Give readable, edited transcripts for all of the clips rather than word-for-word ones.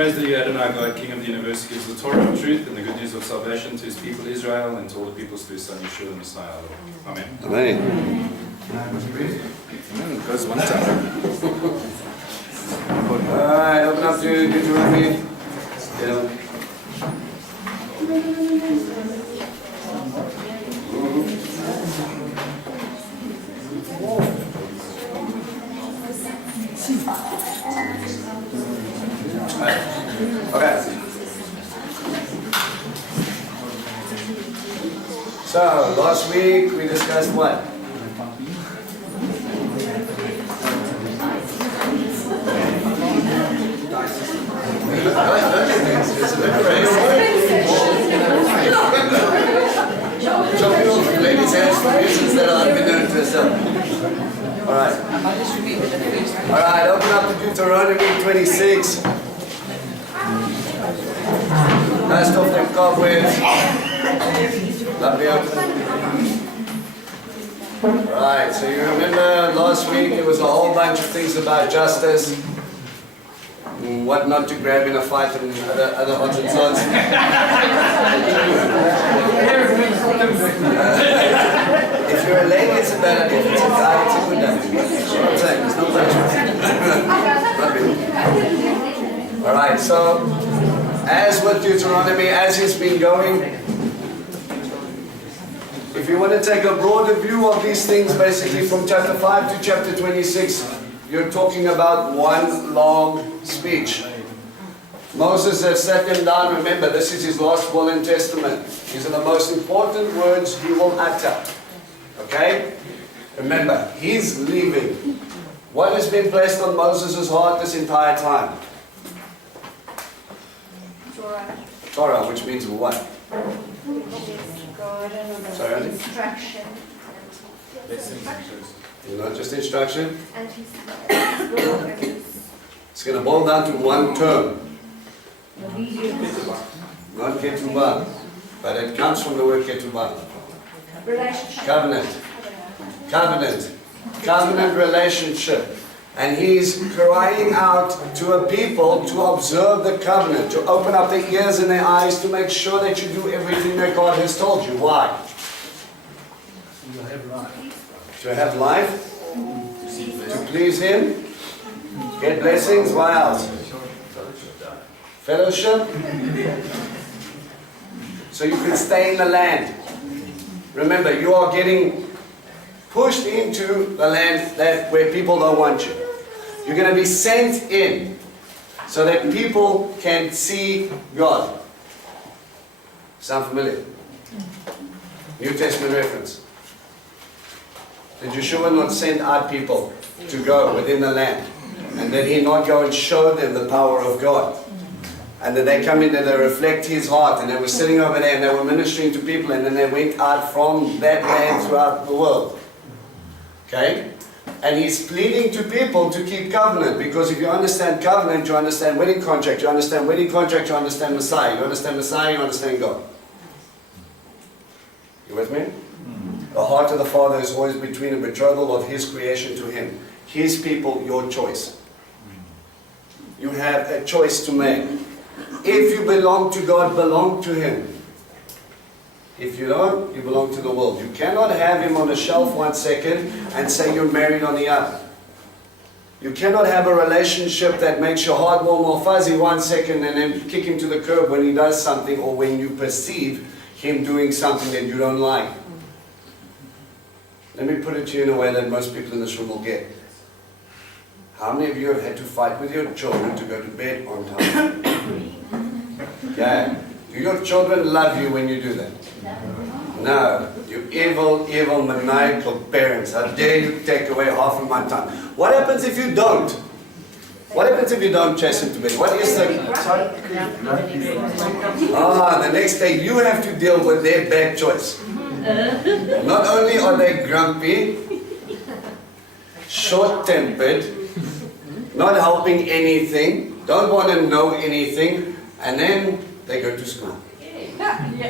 Praise to you, Adonai, God, King of the universe, who gives the Torah of truth and the good news of salvation to his people Israel and to all the peoples through his Son Yeshua the Messiah, our Lord. Amen. Amen. It goes one time. Alright, open up to Deuteronomy. Yeah. Okay. So, last week we discussed what? Ladies' hands for reasons that are unknown to yourself. Alright. Alright, open up to Deuteronomy 26. Dust off them cobwebs. Lovely open. Right, so you remember last week it was a whole bunch of things about justice. What not to grab in a fight and other odds and sods. If you're a lady, it's a bad idea. If it's a guy, it's a good idea. That's what I'm saying. There's no punishment. Alright, so as with Deuteronomy, as he's been going, if you want to take a broader view of these things, basically from chapter 5 to chapter 26, you're talking about one long speech. Moses has sat him down. Remember, this is his last will and testament. These are the most important words he will utter. Okay? Remember, he's leaving. What has been placed on Moses' heart this entire time? Torah, which means what? Sorry, instruction. Not just instruction. And his It's going to boil down to one term. Not ketubah, but it comes from the word ketubah. Covenant. Covenant. Covenant relationship. And he's crying out to a people to observe the covenant, to open up their ears and their eyes, to make sure that you do everything that God has told you. Why? To have life. To please Him. Get blessings. What else? Fellowship. So you can stay in the land. Remember, you are getting pushed into the land where people don't want you. You're going to be sent in so that people can see God. Sound familiar? New Testament reference. Did Yeshua not send out people to go within the land? And did He not go and show them the power of God? And then they come in and they reflect His heart, and they were sitting over there and they were ministering to people, and then they went out from that land throughout the world. Okay? And He's pleading to people to keep covenant, because if you understand covenant, you understand wedding contract. You understand wedding contract, you understand Messiah. You understand Messiah, you understand God. You with me? The heart of the Father is always between a betrothal of His creation to Him. His people, your choice. You have a choice to make. If you belong to God, belong to Him. If you don't, you belong to the world. You cannot have Him on a shelf 1 second and say you're married on the other. You cannot have a relationship that makes your heart warm or fuzzy 1 second and then kick Him to the curb when He does something, or when you perceive Him doing something that you don't like. Let me put it to you in a way that most people in this room will get. How many of you have had to fight with your children to go to bed on time? Okay. Do your children love you when you do that? No. You evil, evil, maniacal parents. How dare you take away half of my time? What happens if you don't? What happens if you don't chase them to bed? What is the... the next day you have to deal with their bad choice. Not only are they grumpy, short-tempered, not helping anything, don't want to know anything, and then they go to school. And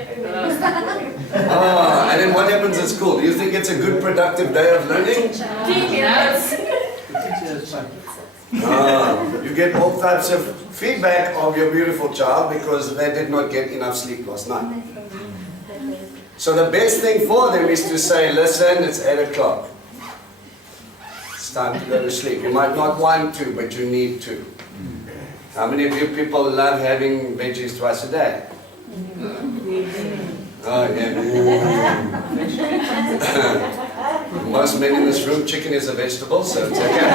then what happens at school? Do you think it's a good, productive day of learning? You get all types of feedback of your beautiful child because they did not get enough sleep last night. So the best thing for them is to say, listen, it's 8 o'clock. It's time to go to sleep. You might not want to, but you need to. How many of you people love having veggies twice a day? Oh, yeah. Most men in this room, chicken is a vegetable, so it's okay.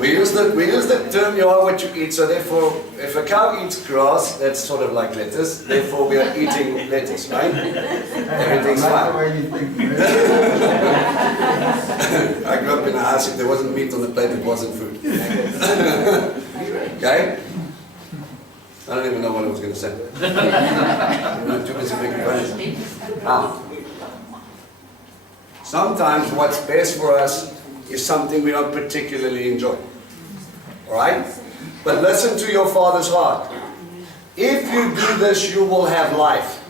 We use the term you are what you eat, so therefore, if a cow eats grass, that's sort of like lettuce, therefore we are eating lettuce, right? Everything's fine. I grew up in a house, if there wasn't meat on the plate, it wasn't food. Okay? I don't even know what I was going to say. I'm not too busy making fun. Sometimes what's best for us is something we don't particularly enjoy. Alright? But listen to your Father's heart. If you do this, you will have life.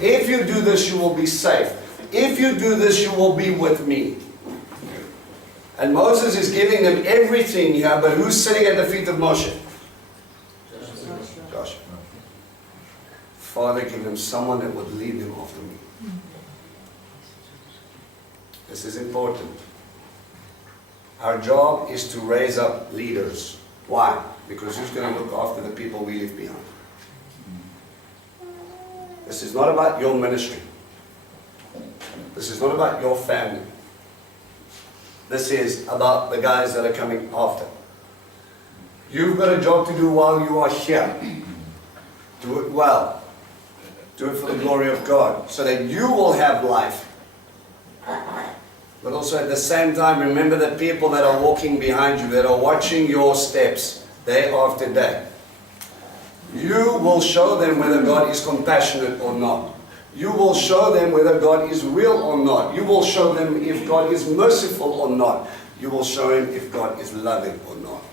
If you do this, you will be safe. If you do this, you will be with me. And Moses is giving them everything here, but who's sitting at the feet of Moshe? Joshua. Father, give them someone that would lead them after me. This is important. Our job is to raise up leaders. Why? Because who's going to look after the people we leave behind? This is not about your ministry. This is not about your family. This is about the guys that are coming after. You've got a job to do while you are here. Do it well. Do it for the glory of God, so that you will have life. But also at the same time, remember the people that are walking behind you, that are watching your steps day after day. You will show them whether God is compassionate or not. You will show them whether God is real or not. You will show them if God is merciful or not. You will show him if God is loving or not.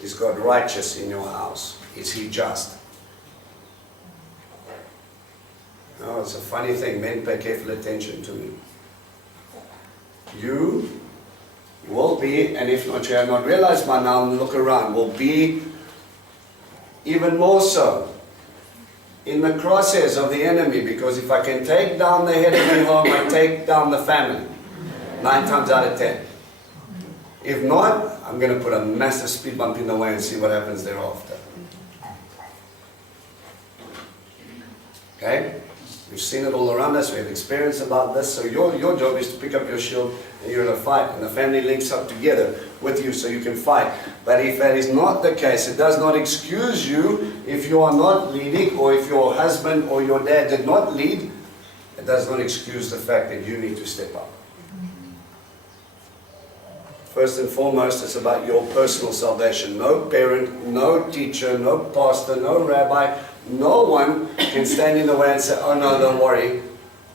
Is God righteous in your house? Is he just? No, it's a funny thing. Men pay careful attention to me. You will be, and if not, you have not realized by now, look around, will be even more so in the crosshairs of the enemy, because if I can take down the head of the home, I take down the family 9 times out of 10. If not, I'm going to put a massive speed bump in the way and see what happens thereafter. Okay? We've seen it all around us, we have experience about this, so your job is to pick up your shield and you're going to fight, and the family links up together with you so you can fight. But if that is not the case, it does not excuse you if you are not leading, or if your husband or your dad did not lead, it does not excuse the fact that you need to step up. First and foremost, it's about your personal salvation. No parent, no teacher, no pastor, no rabbi, no one can stand in the way and say, oh no, don't worry,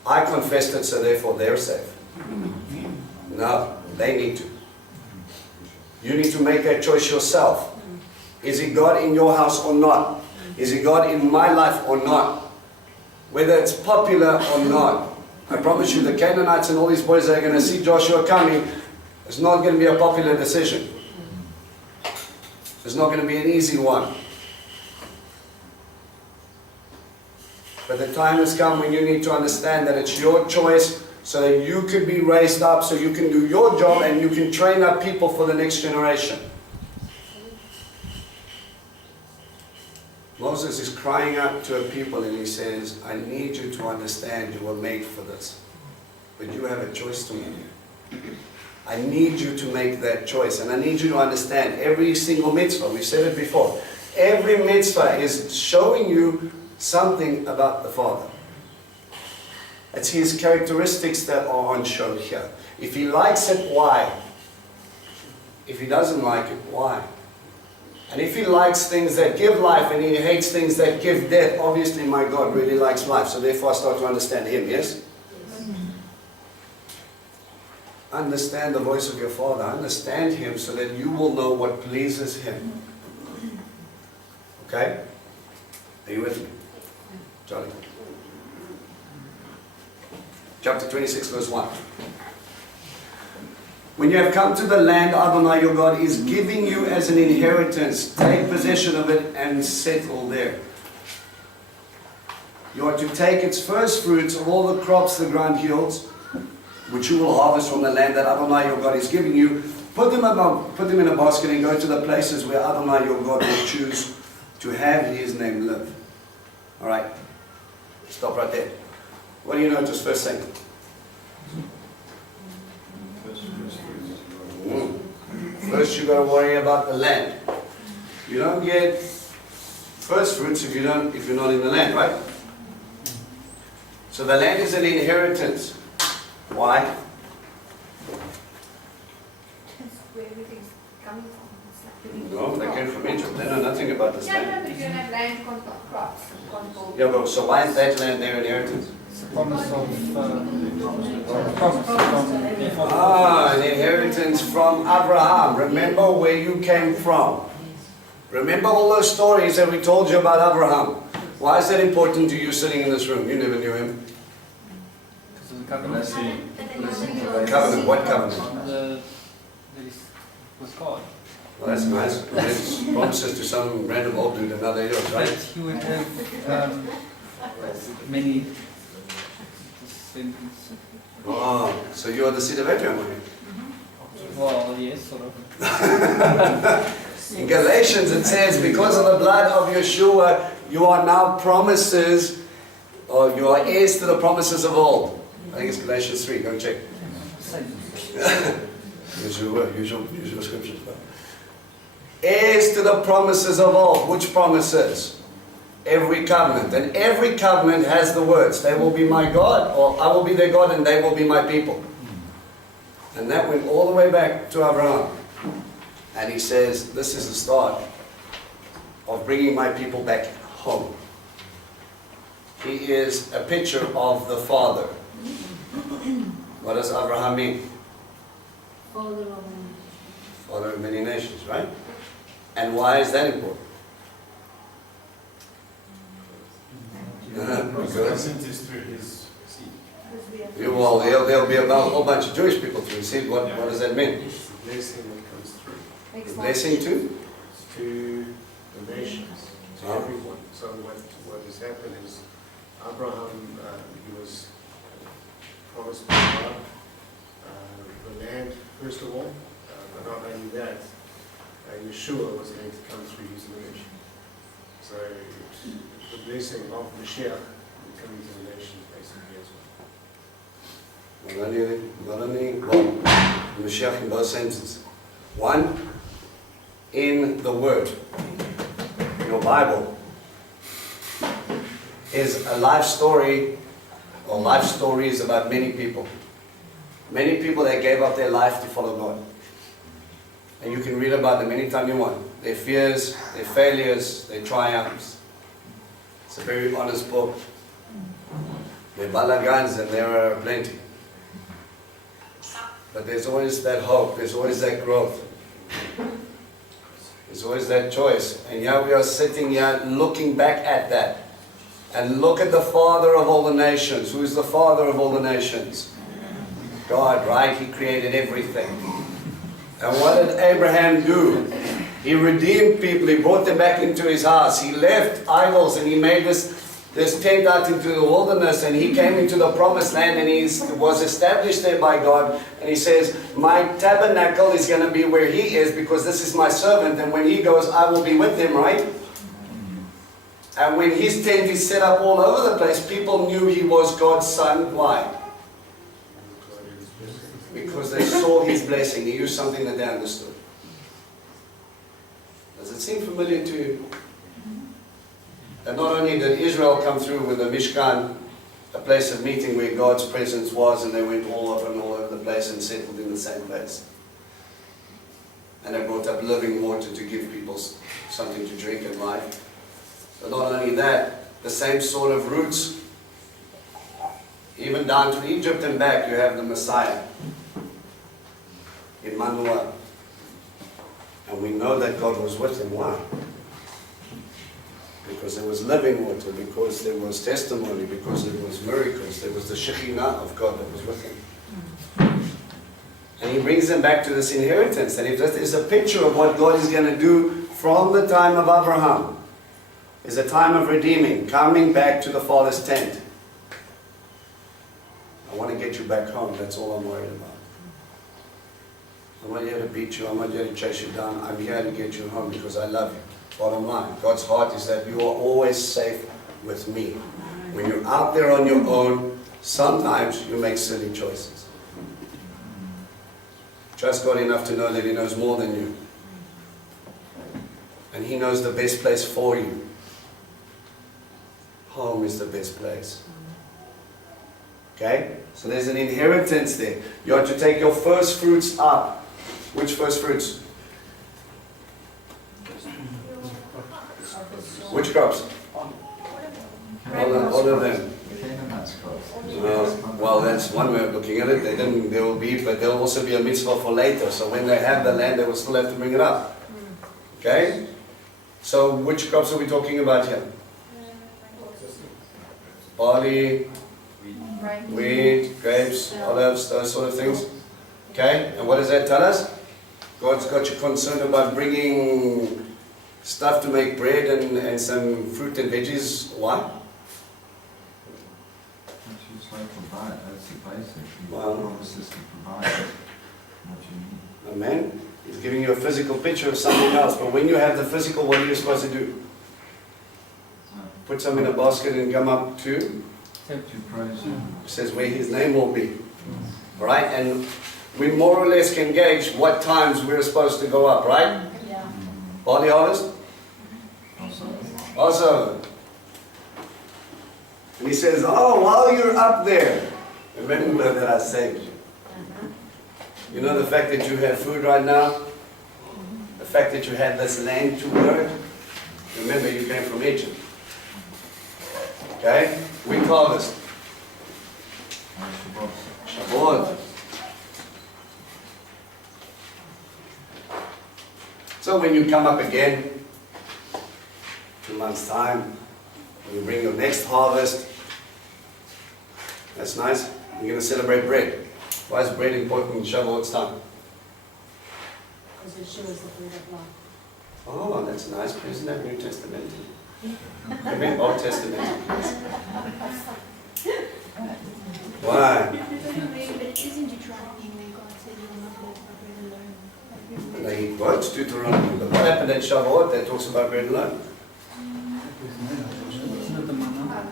I confessed it, so therefore they're safe. No, they need to. You need to make that choice yourself. Is it God in your house or not? Is it God in my life or not? Whether it's popular or not. I promise you, the Canaanites and all these boys that are going to see Joshua coming, it's not going to be a popular decision. It's not going to be an easy one. But the time has come when you need to understand that it's your choice, so that you can be raised up, so you can do your job and you can train up people for the next generation. Moses is crying out to a people and he says, I need you to understand you were made for this. But you have a choice to make. I need you to make that choice, and I need you to understand every single mitzvah, we've said it before, every mitzvah is showing you something about the Father. It's his characteristics that are on show here. If he likes it, why? If he doesn't like it, why? And if he likes things that give life and he hates things that give death, obviously my God really likes life, so therefore I start to understand him, yes? Understand the voice of your Father. Understand him so that you will know what pleases him. Okay? Are you with me? Charlie? Chapter 26, verse 1. When you have come to the land Adonai your God is giving you as an inheritance, take possession of it and settle there. You are to take its first fruits of all the crops the ground yields, which you will harvest from the land that Adonai your God is giving you. Put them in a basket and go to the places where Adonai your God will choose to have his name live. Alright, stop right there. What do you notice first thing? First you got to worry about the land. You don't get first fruits if you're not in the land, right? So the land is an inheritance. Why? That's where everything's coming from. It's like No, they came from Egypt. They know nothing about this yeah, land. no, but if you don't have land, you can't plant crops. You can't build. Yeah, but so why is that land their inheritance? Promise of An inheritance from Abraham. Remember where you came from. Remember all those stories that we told you about Abraham. Why is that important to you sitting in this room? You never knew him. because of the covenant. Covenant, what covenant? That is with God. Well, that's nice. It's promises to some random old dude another year, That right? he would have many descendants. Oh, so you are the seed of Abraham, are you? Well, yes, sort of. In Galatians it says, because of the blood of Yeshua, you are now promises, or you are heirs to the promises of old. I think it's Galatians 3, go check. Use your scriptures. Heirs to the promises of old. Which promises? Every covenant. And every covenant has the words, they will be my God, or I will be their God and they will be my people. And that went all the way back to Abraham. And he says, this is the start of bringing my people back home. He is a picture of the Father. What does Abraham mean? Father of many nations, right? And why is that important? Because through his seed. well, there'll be a whole bunch of Jewish people to receive. What does that mean? Blessing that comes through The blessing too? to the nations, to Oh. everyone. So what has happened is Abraham, he was promised by God the land, first of all, but not only that, Yeshua was going to come through his lineage. So the blessing of Mashiach will come to the nations basically as well. Not only well, Mashiach in both senses. One, in the Word. Your Bible is a life story, or life stories about many people. Many people that gave up their life to follow God. And you can read about them anytime you want. Their fears, their failures, their triumphs. It's a very honest book. There are balagans and there are plenty. But there's always that hope, there's always that growth. There's always that choice. And here we are sitting here looking back at that. And look at the Father of all the nations. Who is the Father of all the nations? God, right? He created everything. And what did Abraham do? He redeemed people. He brought them back into his house. He left idols and he made this tent out into the wilderness, and he came into the promised land, and he was established there by God. And he says, my tabernacle is going to be where he is because this is my servant, and when he goes, I will be with him, right? And when his tent is set up all over the place, people knew he was God's son. Why? Because they saw his blessing. He used something that they understood. Does it seem familiar to you? And not only did Israel come through with the Mishkan, a place of meeting where God's presence was, and they went all over the place and settled in the same place. And they brought up living water to give people something to drink and life. But not only that, the same sort of roots. Even down to Egypt and back, you have the Messiah. Emmanuel. And we know that God was with him. Why? because there was living water, because there was testimony, because there was miracles, there was the Shekhinah of God that was with him. And he brings them back to this inheritance. And if that is a picture of what God is going to do from the time of Abraham, is a time of redeeming, coming back to the Father's tent. I want to get you back home, that's all I'm worried about. I'm not here to beat you, I'm not here to chase you down, I'm here to get you home because I love you. Bottom line, God's heart is that you are always safe with me. When you're out there on your own, sometimes you make silly choices. Trust God enough to know that He knows more than you. And He knows the best place for you. Home is the best place. Okay? So there's an inheritance there. You are to take your first fruits up. Which first fruits? Which crops? All of them. Well, that's one way of looking at it. There will be, but there will also be a mitzvah for later. So when they have the land, they will still have to bring it up. Okay? So which crops are we talking about here? Barley, wheat, grapes, olives, those sort of things. Okay? And what does that tell us? God's got you concerned about bringing stuff to make bread and some fruit and veggies. Why? That's just like provide. That's the basic. Wow. Promises to provide what you need. Amen? He's giving you a physical picture of something else. But when you have the physical, what are you supposed to do? Put some in a basket and come up to? To praise Him. It says where His name will be. Alright? And we more or less can gauge what times we're supposed to go up, right? Yeah. Barley harvest? Also. And he says, oh, while you're up there, remember that I saved you. You know the fact that you have food right now? The fact that you had this land to work? Remember you came from Egypt. Okay? We harvest. Shavuot. So when you come up again, 2 months' time, when you bring your next harvest, that's nice. You're going to celebrate bread. Why is bread important in Shavuot's time? Because it shows the bread of life. Oh, that's nice. Isn't that New Testament? I mean Old Testament. Why? But isn't Deuteronomy where God said you will not live by bread alone? He quotes Deuteronomy. But what happened at Shavuot that talks about bread alone? Isn't it the manna?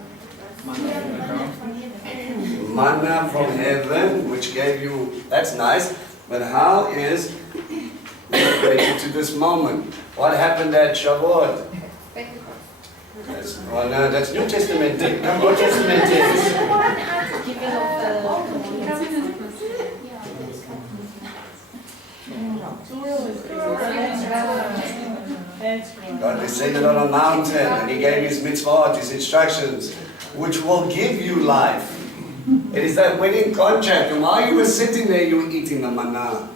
Manna from the ground? Manna from heaven, which gave you, that's nice, but how is it related to this moment? What happened at Shavuot? Oh no, that's New Testament. Come Old Testament is. Giving of God descended on a mountain and He gave His mitzvot, His instructions, which will give you life. It is that when in contract, and while you were sitting there, you were eating the manna.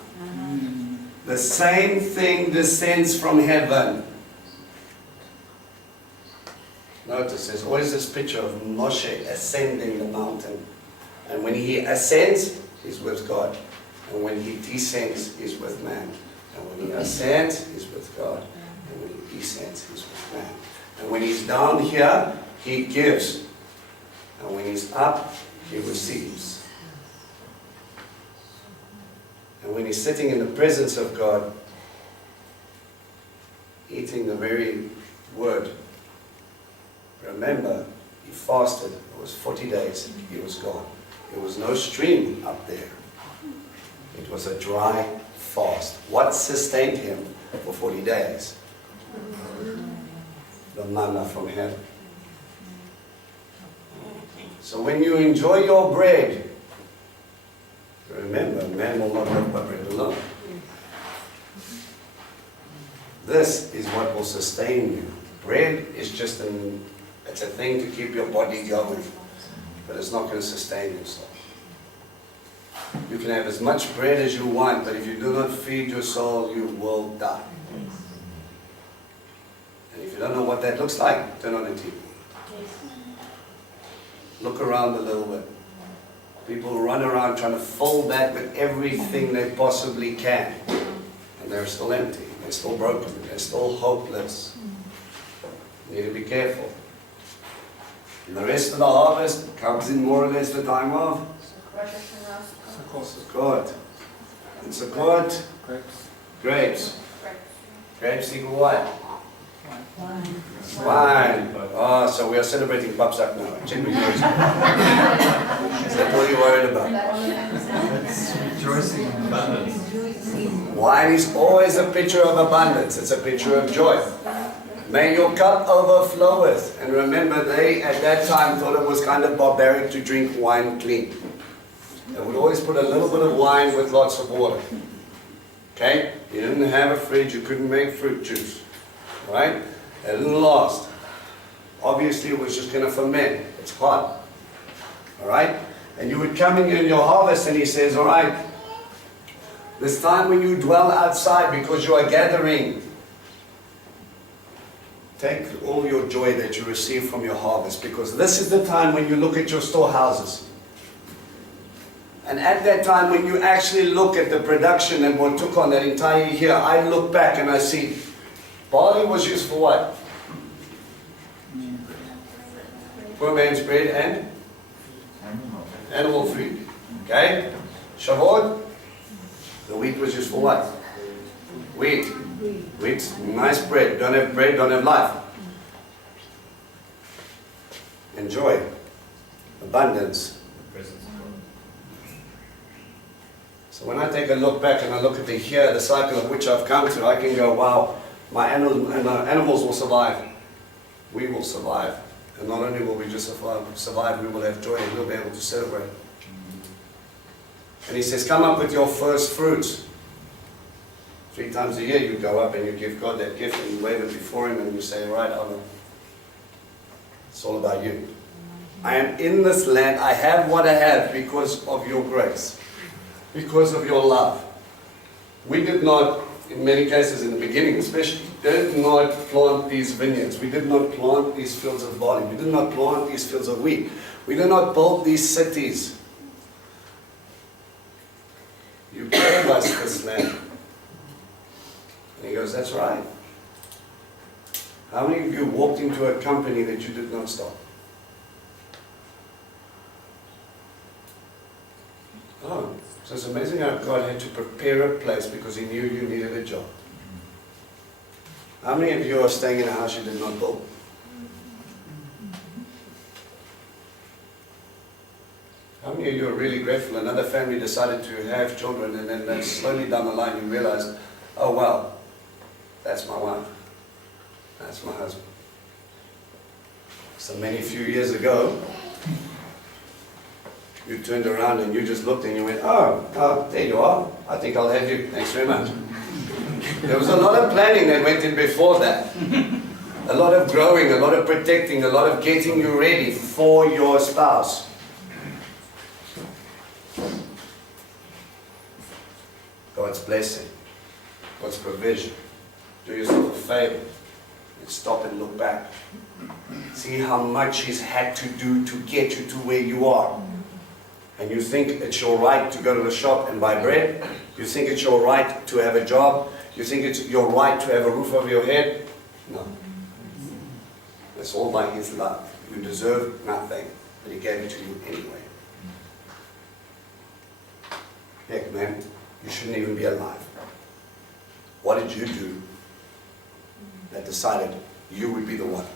The same thing descends from heaven. Notice there's always this picture of Moshe ascending the mountain. And when he ascends, he's with God. And when he descends, he's with man. And when he ascends, he's with God. And when he descends, he's with man. And when he's down here, he gives. And when he's up, he receives. And when he's sitting in the presence of God, eating the very word, remember, he fasted. It was 40 days. He was gone. There was no stream up there. It was a dry fast. What sustained him for 40 days? The manna from heaven. So when you enjoy your bread, remember, man will not live by bread alone. This is what will sustain you. Bread is just it's a thing to keep your body going, but it's not going to sustain yourself. You can have as much bread as you want, but if you do not feed your soul, you will die. And If you don't know what that looks like, turn on the TV. Look around a little bit. People run around trying to fill that with everything they possibly can. And they're still empty. They're still broken. They're still hopeless. You need to be careful. And the rest of the harvest comes in more or less the time of Sukkot. And Sukkot, grapes. Grapes equal what? Wine. Oh, so we are celebrating Babsak now. Check with yours. Is that what you're worried about? Rejoicing in abundance. Wine is always a picture of abundance. It's a picture of joy. May your cup overfloweth. And remember, they at that time thought it was kind of barbaric to drink wine clean. They would always put a little bit of wine with lots of water. Okay? You didn't have a fridge, you couldn't make fruit juice. Right? It didn't last. Obviously, it was just going to ferment. It's hot. Alright? And you would come in your harvest, and he says, alright, this time when you dwell outside because you are gathering, take all your joy that you receive from your harvest, because this is the time when you look at your storehouses. And at that time when you actually look at the production and what took on that entire year, I look back and I see barley was used for what? Poor man's bread and animal feed. Okay? Shavuot, the wheat was used for what? Wheat. Wheat, nice bread. Don't have bread, don't have life. Enjoy. Abundance. So when I take a look back and I look at the year, the cycle of which I've come to, I can go, wow, my animals will survive. We will survive. And not only will we just survive, we will have joy and we'll be able to celebrate. And he says, come up with your first fruits. 3 times a year you go up and you give God that gift and you wave it before him and you say, right, Abba, it's all about you. I am in this land, I have what I have because of your grace, because of your love. We did not, in many cases in the beginning especially, did not plant these vineyards. We did not plant these fields of barley. We did not plant these fields of wheat. We did not build these cities. You gave us this land. And he goes, that's right. How many of you walked into a company that you did not start? Oh, so it's amazing how God had to prepare a place because he knew you needed a job. How many of you are staying in a house you did not build? How many of you are really grateful another family decided to have children and then slowly down the line you realize, oh wow, that's my wife, that's my husband. So many few years ago, you turned around and you just looked and you went, oh, there you are, I think I'll have you, thanks very much. There was a lot of planning that went in before that. A lot of growing, a lot of protecting, a lot of getting you ready for your spouse. God's blessing, God's provision. Do yourself a favor and stop and look back. See how much He's had to do to get you to where you are. And you think it's your right to go to the shop and buy bread? You think it's your right to have a job? You think it's your right to have a roof over your head? No. It's all by His love. You deserve nothing, but He gave it to you anyway. Heck, man, you shouldn't even be alive. What did you do that decided you would be the one?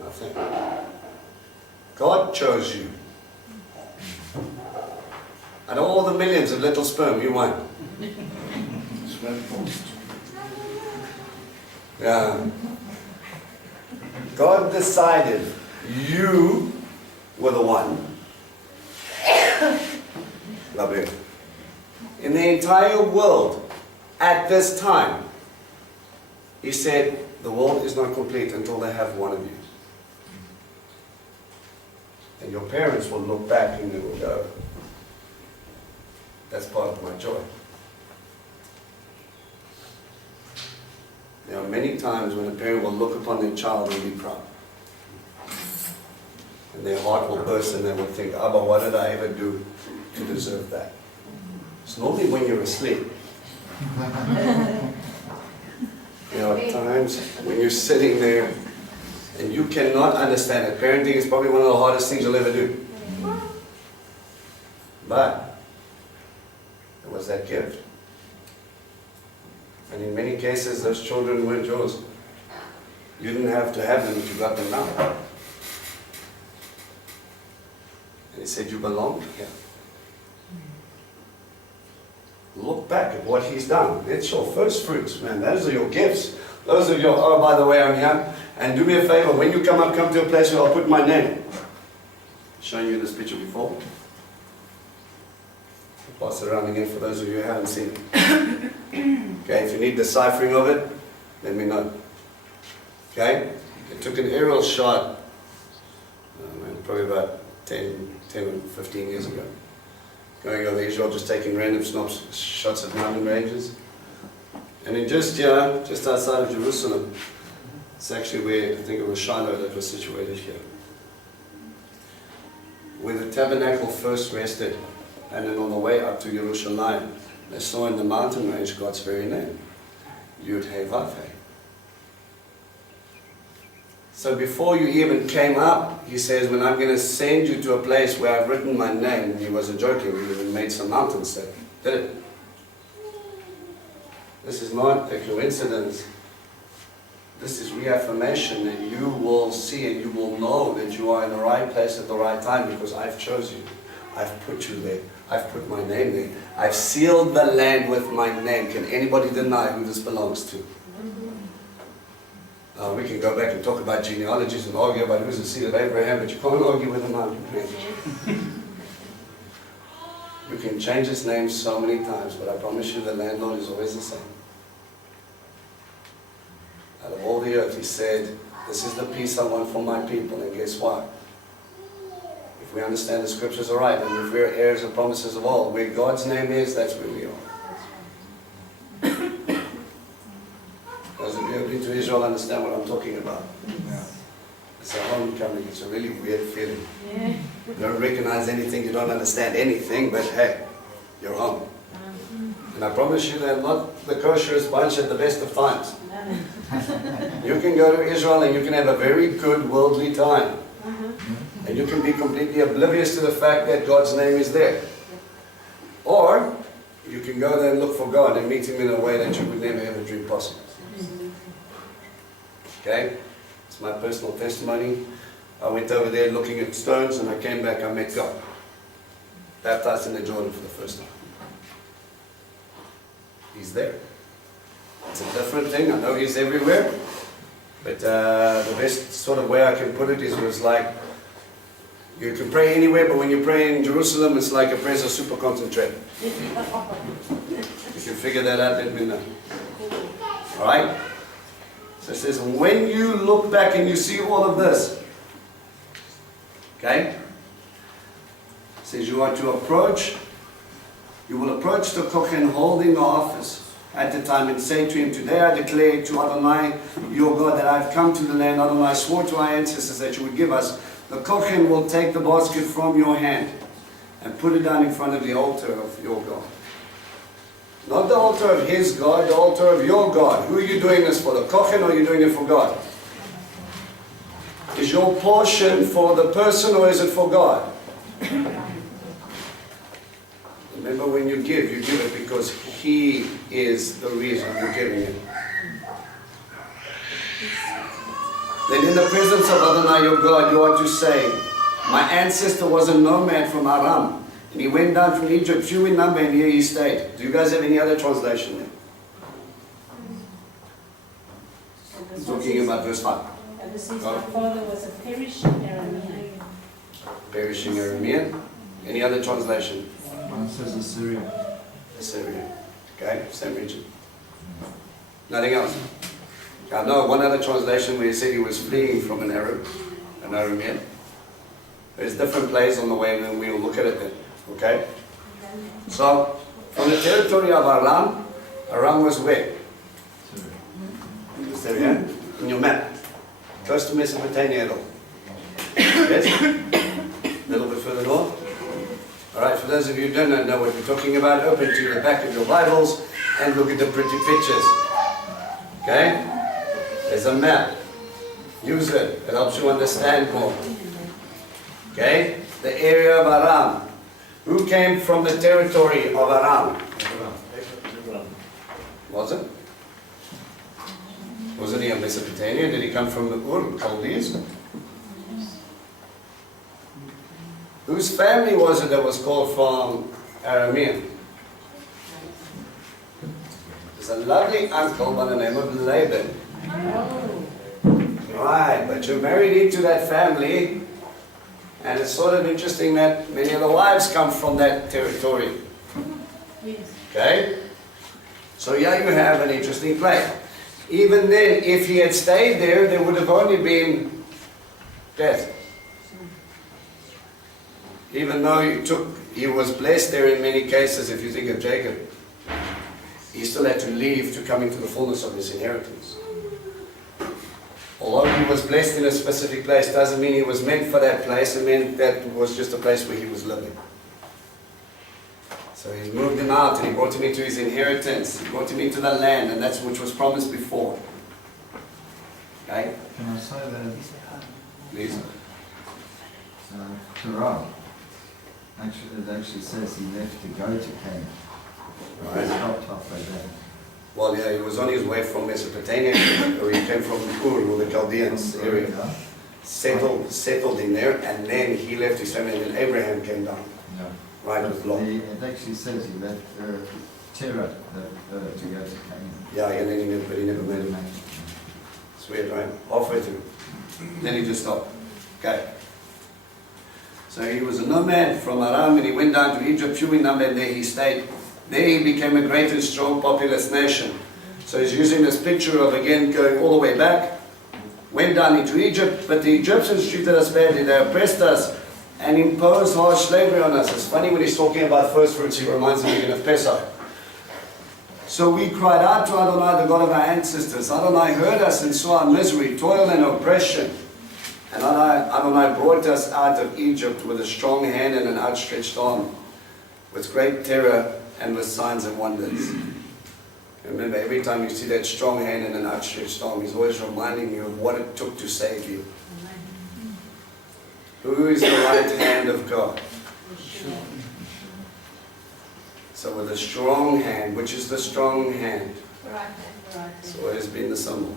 Nothing. God chose you. And all the millions of little sperm, you won. Yeah. God decided you were the one. Lovely. In the entire world, at this time, He said, the world is not complete until they have one of you. And your parents will look back and they will go, that's part of my joy. There are many times when a parent will look upon their child and be proud. And their heart will burst and they will think, Abba, what did I ever do to deserve that? It's normally when you're asleep. There are times when you're sitting there and you cannot understand it. Parenting is probably one of the hardest things you'll ever do. But it was that gift. And in many cases, those children weren't yours. You didn't have to have them, but you got them now. And he said, you belong here. Look back at what he's done. It's your first fruits, man. Those are your gifts. Those are your, oh, by the way, I'm here. And do me a favor, when you come up, come to a place where I'll put my name. Showing you this picture before. I'll pass it around again for those of you who haven't seen it. Okay, if you need deciphering of it, let me know. Okay? It took an aerial shot, probably about 10 or 15 years ago. Going over Israel, just taking random shots at mountain ranges. And in just here, just outside of Jerusalem, it's actually where, I think it was Shiloh that was situated here, where the tabernacle first rested. And then on the way up to Jerusalem, they saw in the mountain range God's very name, Yud He Vav He. So before you even came up, he says, when I'm going to send you to a place where I've written my name, and he wasn't joking, we even made some mountains that did it. This is not a coincidence. This is reaffirmation that you will see and you will know that you are in the right place at the right time because I've chosen you. I've put you there. I've put my name there. I've sealed the land with my name. Can anybody deny who this belongs to? We can go back and talk about genealogies and argue about who's the seed of Abraham, but you can't argue with a mountain range. You can change his name so many times, but I promise you the landlord is always the same. Out of all the earth, he said, this is the peace I want for my people, and guess what? If we understand the scriptures are right, and if we're heirs of promises of all, where God's name is, that's where we are. Those of you who have been to Israel understand what I'm talking about. It's a homecoming. It's a really weird feeling. You don't recognize anything, you don't understand anything, but hey, you're home. And I promise you they're not the kosherest bunch at the best of times. You can go to Israel and you can have a very good worldly time. And you can be completely oblivious to the fact that God's name is there. Or you can go there and look for God and meet Him in a way that you would never ever dream possible. Okay? It's my personal testimony. I went over there looking at stones and I came back, I met God. Baptized in the Jordan for the first time. He's there. It's a different thing. I know He's everywhere. But the best sort of way I can put it is, was like, you can pray anywhere, but when you pray in Jerusalem, it's like a prayer super concentrated. If you figure that out, let me know. Alright? So it says, when you look back and you see all of this, okay? It says you are to approach, you will approach the Kohen holding the office at the time and say to him, today I declare to Adonai, your God, that I have come to the land Adonai swore to our ancestors that you would give us. The Kohen will take the basket from your hand and put it down in front of the altar of your God. Not the altar of his God, the altar of your God. Who are you doing this for? The Kohen, or are you doing it for God? Is your portion for the person or is it for God? Remember, when you give it because He is the reason you're giving it. Then in the presence of Adonai your God, you are to say, my ancestor was a nomad from Aram, and he went down from Egypt, few in number, and here he stayed. Do you guys have any other translation there? I'm talking about verse 5. Ever since my father was a perishing Aramean. Perishing Aramean. Any other translation? One says Assyria. Assyria. Okay, same region. Nothing else? I know one other translation where he said he was fleeing from an Arab, an Aramean. There's different places on the way, and we'll look at it then. Okay? So, from the territory of Aram, Aram was where? there, yeah? In your map. Close to Mesopotamia at all. Yes? A little bit further north. Alright, for those of you who don't know what we're talking about, open to the back of your Bibles and look at the pretty pictures. Okay? There's a map. Use it. It helps you understand more. Okay? The area of Aram. Who came from the territory of Aram? Was it? Wasn't he in Mesopotamia? Did he come from the Ur, Chaldees? Whose family was it that was called from Aramean? There's a lovely uncle by the name of Laban. Right, but you're married into that family, and it's sort of interesting that many of the wives come from that territory. Okay? So here you have an interesting place. Even then, if he had stayed there, there would have only been death. Even though he was blessed there in many cases, if you think of Jacob, he still had to leave to come into the fullness of his inheritance. Although he was blessed in a specific place, doesn't mean he was meant for that place. It meant that was just a place where he was living. So he moved him out and he brought him into his inheritance. He brought him into the land, and that's which was promised before. Okay? Can I say that Please. Torah, it actually says he left to go to Canaan. He stopped halfway there. Well, yeah, he was on his way from Mesopotamia, or he came from Ur, or the Chaldeans area. Settled in there, and then he left his family, and then Abraham came down. Yeah. Right with Lot. It actually says he left Terah to go to Canaan. Yeah, and then but he never made it. It's weird, right? Halfway through. Then he just stopped. Okay. So he was a nomad from Aram, and he went down to Egypt, few in number, and there he stayed. There he became a great and strong populous nation. So he's using this picture of, again, going all the way back. Went down into Egypt, but the Egyptians treated us badly. They oppressed us and imposed harsh slavery on us. It's funny when he's talking about first fruits, he reminds me again of Pesach. So we cried out to Adonai, the God of our ancestors. Adonai heard us and saw our misery, toil and oppression. And Adonai brought us out of Egypt with a strong hand and an outstretched arm, with great terror and with signs and wonders. Remember, every time you see that strong hand and an outstretched arm, he's always reminding you of what it took to save you. Who is the right hand of God? So with a strong hand, which is the strong hand? It's always been the symbol.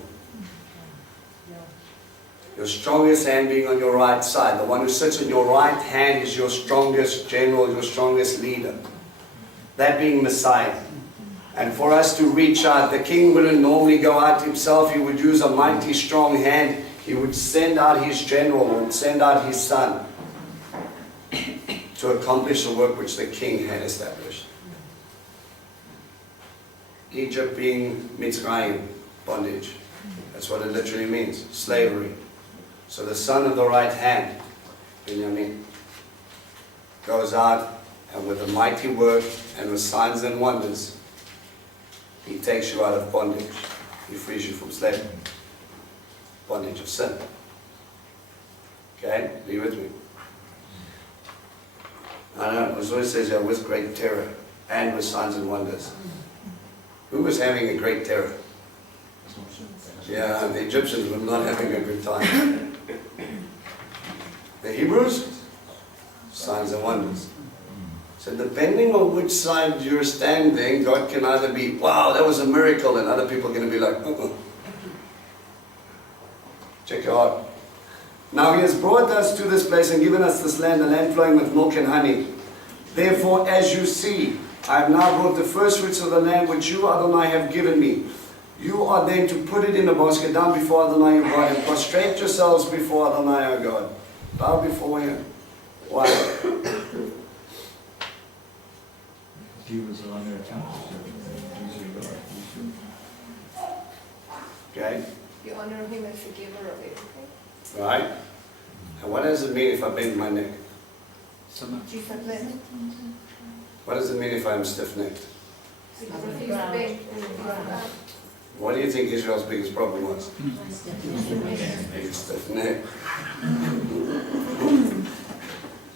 Your strongest hand being on your right side. The one who sits on your right hand is your strongest general, your strongest leader. That being Messiah. And for us to reach out, the king wouldn't normally go out himself. He would use a mighty strong hand. He would send out his general, would send out his son to accomplish the work which the king had established. Egypt being Mitzrayim, bondage. That's what it literally means, slavery. So the son of the right hand, Benjamin, goes out and with a mighty word and with signs and wonders, he takes you out of bondage. He frees you from slavery. Bondage of sin. Okay? Be with me. I know, it always says here, with great terror and with signs and wonders. Who was having a great terror? Yeah, the Egyptians were not having a good time. The Hebrews? Signs and wonders. So depending on which side you're standing, God can either be, wow, that was a miracle, and other people are going to be like, Check your heart. Now he has brought us to this place and given us this land, the land flowing with milk and honey. Therefore, as you see, I have now brought the first fruits of the land which you, Adonai, have given me. You are then to put it in a basket down before Adonai your God, and prostrate yourselves before Adonai our God. Bow before him. Why? He was on their account. Okay? You honor him as the giver of everything. Right? And what does it mean if I bend my neck? Jesus blessed. What does it mean if I'm stiff-necked? I refuse to bend and refuse to bow. What do you think Israel's biggest problem was? Big stiff neck.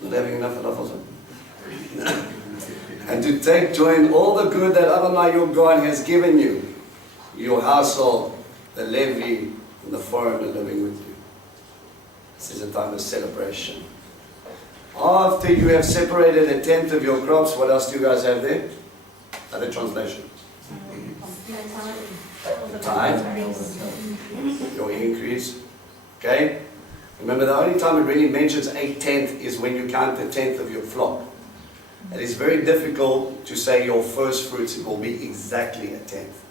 Not having enough also. And to take joy in all the good that Adonai your God has given you, your household, the Levi, and the foreigner living with you. This is a time of celebration. After you have separated a tenth of your crops, what else do you guys have there? Other translation. The tithe, your increase. Okay? Remember, the only time it really mentions a tenth is when you count the tenth of your flock. It is very difficult to say your first fruits, it will be exactly a tenth.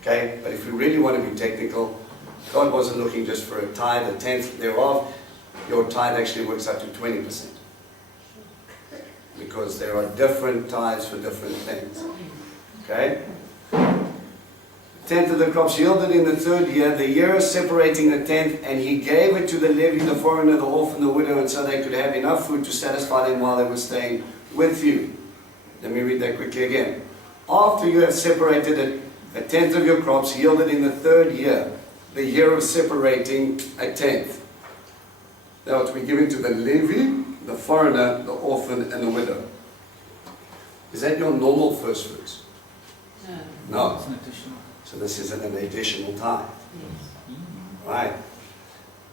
Okay? But if we really want to be technical, God wasn't looking just for a tithe, a tenth thereof. Your tithe actually works up to 20%. Because there are different tithes for different things. Okay? Tenth of the crops yielded in the third year, the year separating the tenth, and he gave it to the Levi, the foreigner, the orphan, the widow, and so they could have enough food to satisfy them while they were staying with you. Let me read that quickly again. After you have separated a tenth of your crops yielded in the third year, the year of separating a tenth, they are to be given to the Levi, the foreigner, the orphan, and the widow. Is that your normal first fruits? No. It's an additional. So this is an additional tithe. Right.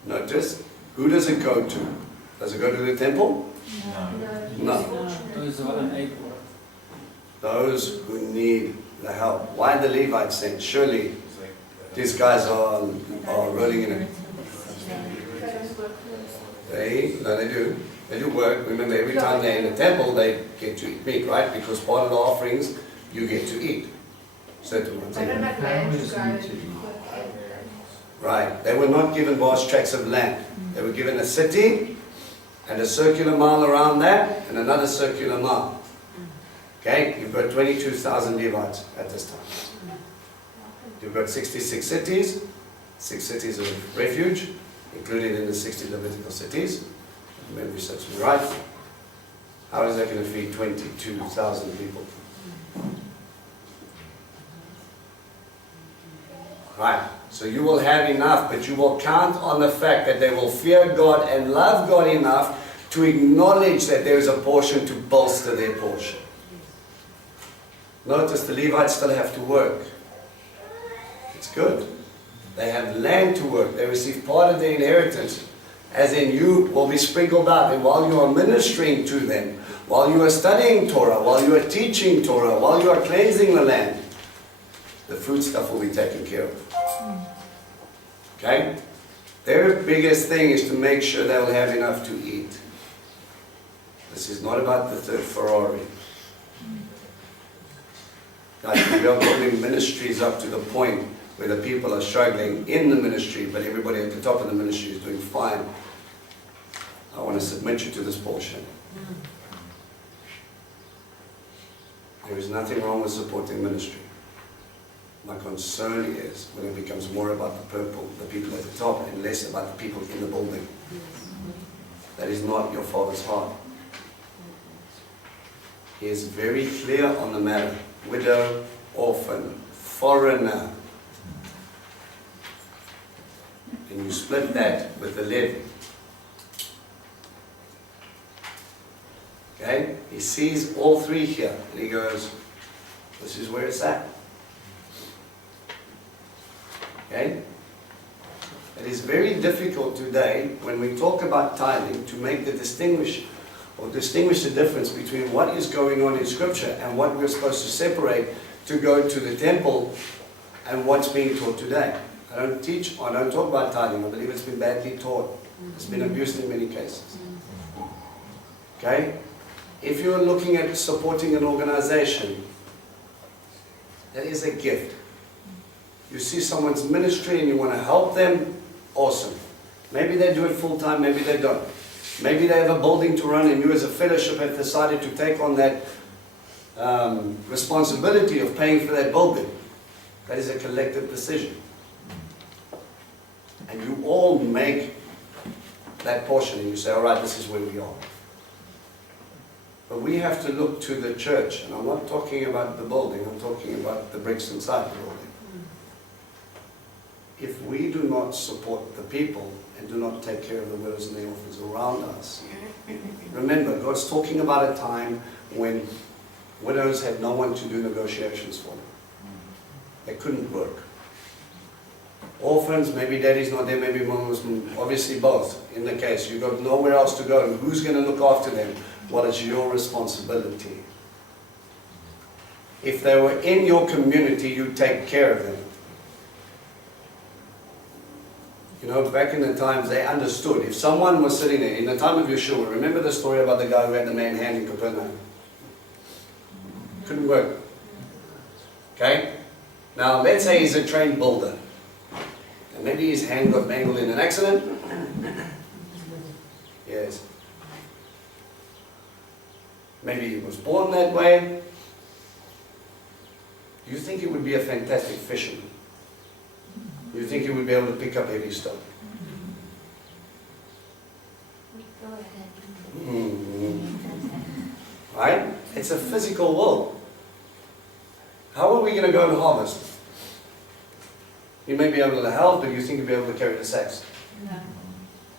Notice, who does it go to? Does it go to the temple? No. Those who are unable. Those who need the help. Why the Levites sent? Surely these guys are rolling in it. They do. They do work. Remember, every time they're in the temple, they get to eat meat, right? Because part of the offerings, you get to eat. Certain ones. Right. They were not given vast tracts of land. They were given a city and a circular mile around that and another circular mile. Okay? You've got 22,000 Levites at this time. You've got 66 cities, 6 cities of refuge, included in the 60 Levitical cities. If memory serves me right. How is that going to feed 22,000 people? Right. So you will have enough, but you will count on the fact that they will fear God and love God enough to acknowledge that there is a portion to bolster their portion. Notice the Levites still have to work. It's good. They have land to work. They receive part of their inheritance. As in, you will be sprinkled out. And while you are ministering to them, while you are studying Torah, while you are teaching Torah, while you are cleansing the land, the food stuff will be taken care of. Okay? Their biggest thing is to make sure they will have enough to eat. This is not about the third Ferrari. Guys, we are building ministries up to the point where the people are struggling in the ministry, but everybody at the top of the ministry is doing fine. I want to submit you to this portion. There is nothing wrong with supporting ministry. My concern is when it becomes more about the people at the top and less about the people in the building. That is not your Father's heart. He is very clear on the matter. Widow, orphan, foreigner. And you split that with the Levi. Okay? He sees all three here. And he goes, this is where it's at. Okay? It is very difficult today when we talk about tithing to make the distinguish the difference between what is going on in Scripture and what we're supposed to separate to go to the temple and what's being taught today. I don't talk about tithing. I believe it's been badly taught. It's been abused in many cases. Okay? If you're looking at supporting an organization, that is a gift. You see someone's ministry and you want to help them, awesome. Maybe they do it full time, maybe they don't. Maybe they have a building to run and you as a fellowship have decided to take on that responsibility of paying for that building. That is a collective decision. And you all make that portion and you say, all right, this is where we are. But we have to look to the church, and I'm not talking about the building, I'm talking about the bricks inside the building. if we do not support the people and do not take care of the widows and the orphans around us, remember, God's talking about a time when widows had no one to do negotiations for them. They couldn't work. Orphans, maybe daddy's not there, maybe mom was, obviously both in the case. You've got nowhere else to go. And who's going to look after them? Well, it's your responsibility. If they were in your community, you take care of them. You know, back in the times, they understood. If someone was sitting there, in the time of Yeshua, remember the story about the guy who had the man hand in Capernaum? Couldn't work. Okay? Now, let's say he's a trained builder. And maybe his hand got mangled in an accident. Yes. Maybe he was born that way. You think he would be a fantastic fisherman? You think he would be able to pick up heavy stone? Right? It's a physical world. How are we going to go and harvest? You may be able to help, but you think you'll be able to carry the sacks? No.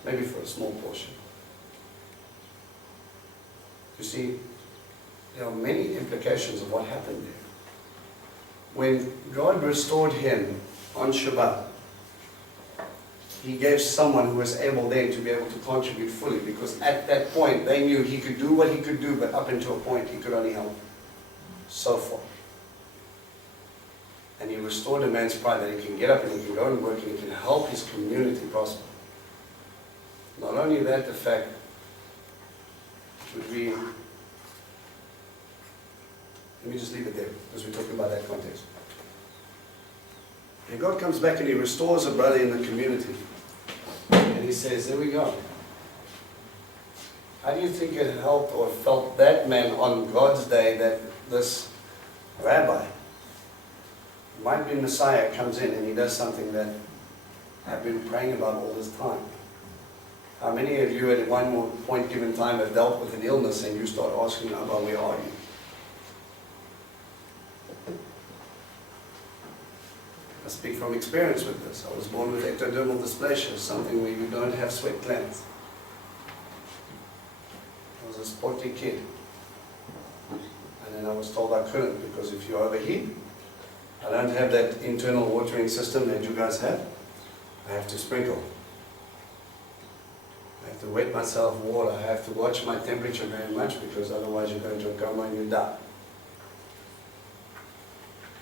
Maybe for a small portion. You see, there are many implications of what happened there. When God restored him on Shabbat, he gave someone who was able then to be able to contribute fully, because at that point they knew he could do what he could do, but up until a point he could only help so far. And he restored a man's pride that he can get up and he can go and work and he can help his community prosper. Not only that, the fact would be, let me just leave it there, because we're talking about that context. And God comes back and he restores a brother in the community. And he says, there we go. How do you think it helped or felt that man on God's day that this rabbi, might be Messiah, comes in and he does something that I've been praying about all this time? How many of you at one point given time have dealt with an illness and you start asking about where are you? I speak from experience with this. I was born with ectodermal dysplasia, something where you don't have sweat glands. I was a sporty kid. And then I was told I couldn't, because if you overheat, I don't have that internal watering system that you guys have. I have to sprinkle. I have to wet myself with water. I have to watch my temperature very much, because otherwise you're going to a coma and you die.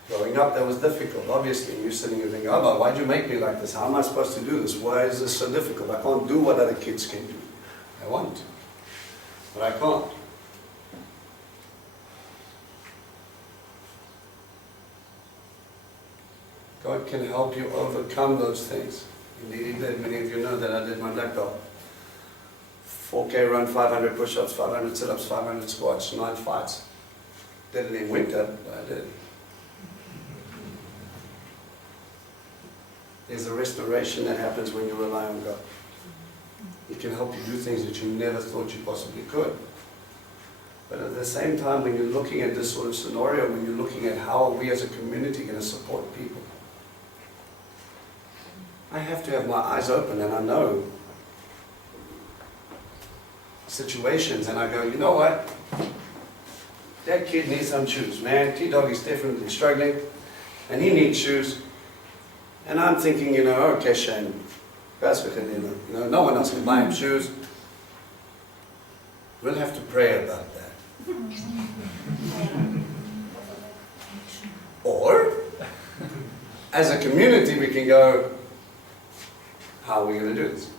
Growing up, that was difficult. Obviously, you're sitting here thinking, oh, why'd you make me like this? How am I supposed to do this? Why is this so difficult? I can't do what other kids can do. I want to, but I can't. God can help you overcome those things. Indeed, He did. Many of you know that I did my black belt. 4K run, 500 push-ups, 500 sit-ups, 500 squats, 9 fights. Did it in winter, but I did. There's a restoration that happens when you rely on God. He can help you do things that you never thought you possibly could. But at the same time, when you're looking at this sort of scenario, when you're looking at how are we as a community going to support people, I have to have my eyes open, and I know situations, and I go, you know what? That kid needs some shoes, man. T-Dog is definitely struggling, and he needs shoes. And I'm thinking, you know, okay, Shane, no one else can buy him shoes. We'll have to pray about that. Or, as a community, we can go, how are we going to do this?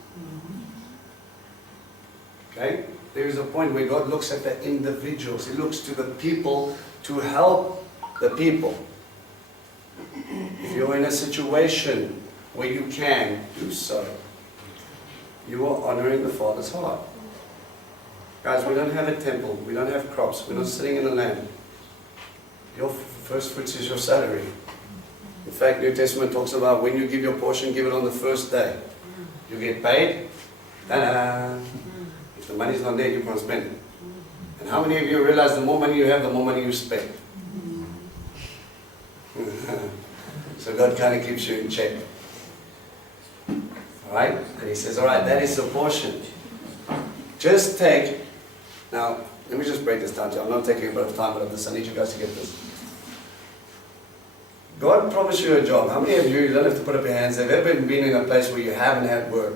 Okay? There is a point where God looks at the individuals. He looks to the people to help the people. If you're in a situation where you can do so, you are honoring the Father's heart. Guys, we don't have a temple. We don't have crops. We're not sitting in the land. Your first fruits is your salary. In fact, New Testament talks about when you give your portion, give it on the first day. You get paid. Ta-da! If the money's not there, you can't spend it. And how many of you realize the more money you have, the more money you spend? So God kind of keeps you in check. Right? And he says, all right, that is the portion. Just take, now, let me just break this down to you. I'm not taking a bit of time out of this. I need you guys to get this. God promised you a job. How many of you don't have to put up your hands, have ever been in a place where you haven't had work?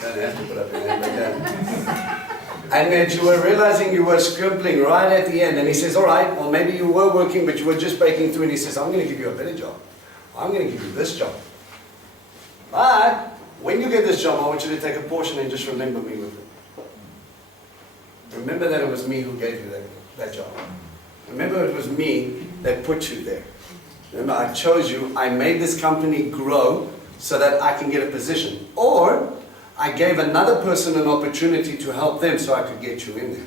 Don't have to put up your hand, but yeah. And that you were realizing you were scribbling right at the end. And he says, all right, well, maybe you were working, but you were just breaking through. And he says, I'm going to give you a better job. I'm going to give you this job. But when you get this job, I want you to take a portion and just remember me with it. Remember that it was me who gave you that job. Remember it was me that put you there. Remember, I chose you. I made this company grow so that I can get a position. Or I gave another person an opportunity to help them so I could get you in there.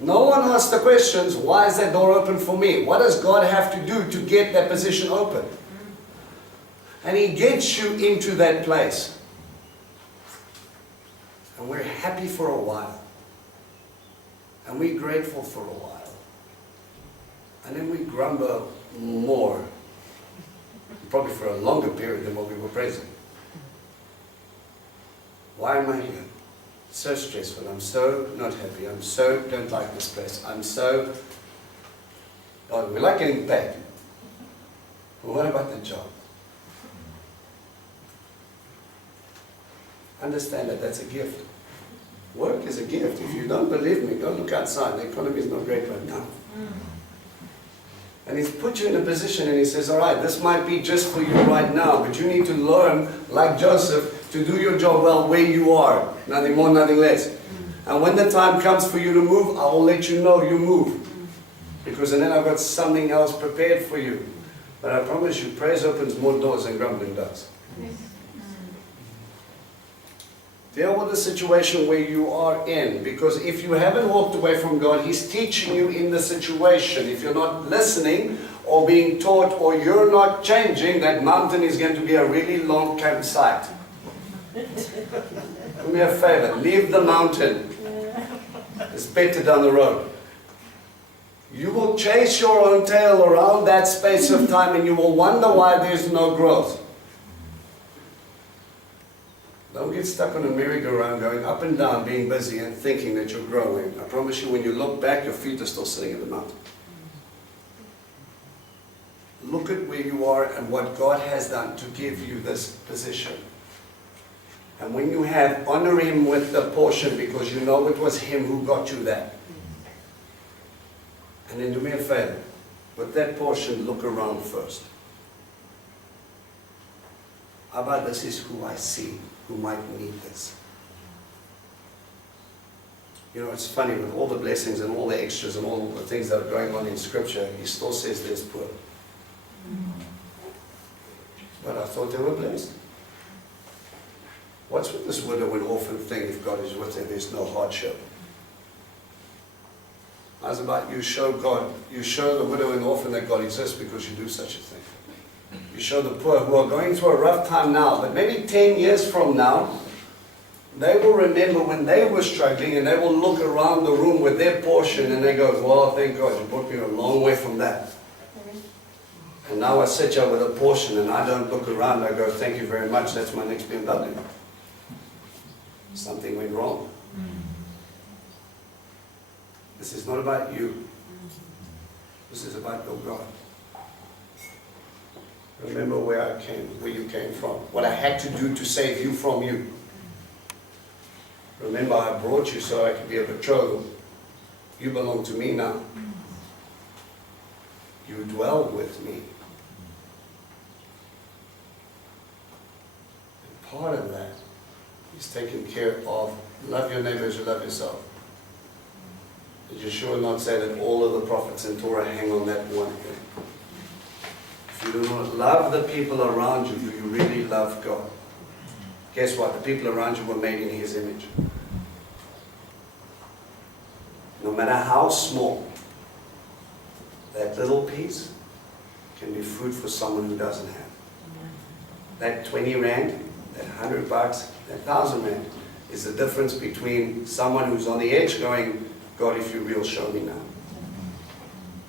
No one asked the questions, why is that door open for me? What does God have to do to get that position open? And He gets you into that place. And we're happy for a while. And we're grateful for a while. And then we grumble more. Probably for a longer period than what we were praising. Why am I here? So stressful. I'm so not happy. I'm so don't like this place. I'm so... Oh, we like getting paid. But what about the job? Understand that that's a gift. Work is a gift. If you don't believe me, go look outside. The economy is not great right now. And He's put you in a position and He says, all right, this might be just for you right now, but you need to learn, like Joseph, to do your job well where you are. Nothing more, nothing less. And when the time comes for you to move, I will let you know you move. Because then I've got something else prepared for you. But I promise you, praise opens more doors than grumbling does. Deal with the situation where you are in. Because if you haven't walked away from God, He's teaching you in the situation. If you're not listening or being taught or you're not changing, that mountain is going to be a really long campsite. Do me a favor, leave the mountain. It's better down the road. You will chase your own tail around that space of time and you will wonder why there's no growth. Don't get stuck on a merry-go-round going up and down, being busy and thinking that you're growing. I promise you, when you look back, your feet are still sitting in the mountain. Look at where you are and what God has done to give you this position. And when you have, honor Him with the portion because you know it was Him who got you that. And then do me a favor. With that portion, look around first. How about this is who I see, who might need this. You know, it's funny, with all the blessings and all the extras and all the things that are going on in Scripture, He still says there's poor. But I thought they were blessed. What's with this widow and orphan thing? If God is with her, there's no hardship. How's about you show God, you show the widow and orphan that God exists because you do such a thing. You show the poor who are going through a rough time now, but maybe 10 years from now, they will remember when they were struggling and they will look around the room with their portion and they go, well, thank God, you brought me a long way from that. And now I sit here with a portion and I don't look around, I go, thank you very much, that's my next BMW. Something went wrong. This is not about you. This is about your God. Remember where you came from, what I had to do to save you from you. Remember, I brought you so I could be a betrothal. You belong to me now. You dwell with me. And part of that is taking care of love your neighbor as you love yourself. Did Yeshua not say that all of the prophets in Torah hang on that one thing? If you do not love the people around you, do you really love God? Guess what? The people around you were made in His image. No matter how small, that little piece can be food for someone who doesn't have. That 20 rand, that 100 bucks, that 1,000 rand is the difference between someone who's on the edge going, God, if you will, show me now.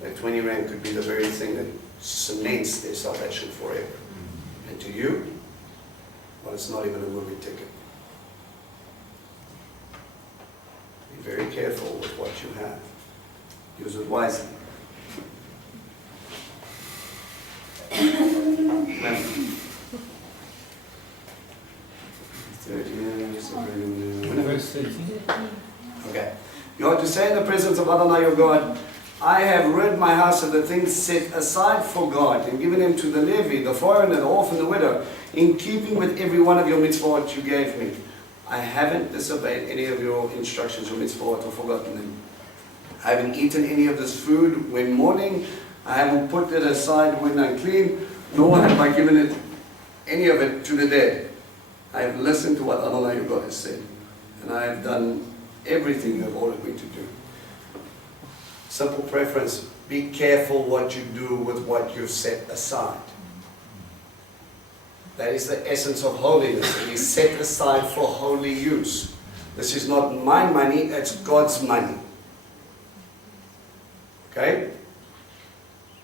That 20 rand could be the very thing that cements their salvation forever. And to you, Well, it's not even a movie ticket. Be very careful with what you have. Use it wisely. Verse 13. Okay. You are to say in the presence of Adonai your God, I have rid my house of the things set aside for God and given them to the Levi, the foreigner, the orphan, the widow, in keeping with every one of your mitzvot you gave me. I haven't disobeyed any of your instructions or mitzvot or forgotten them. I haven't eaten any of this food when mourning. I haven't put it aside when unclean, nor have I given it any of it to the dead. I have listened to what Adonai your God has said, and I have done everything you have ordered me to do. Simple preference, be careful what you do with what you've set aside. That is the essence of holiness. It is set aside for holy use. This is not my money, it's God's money. Okay?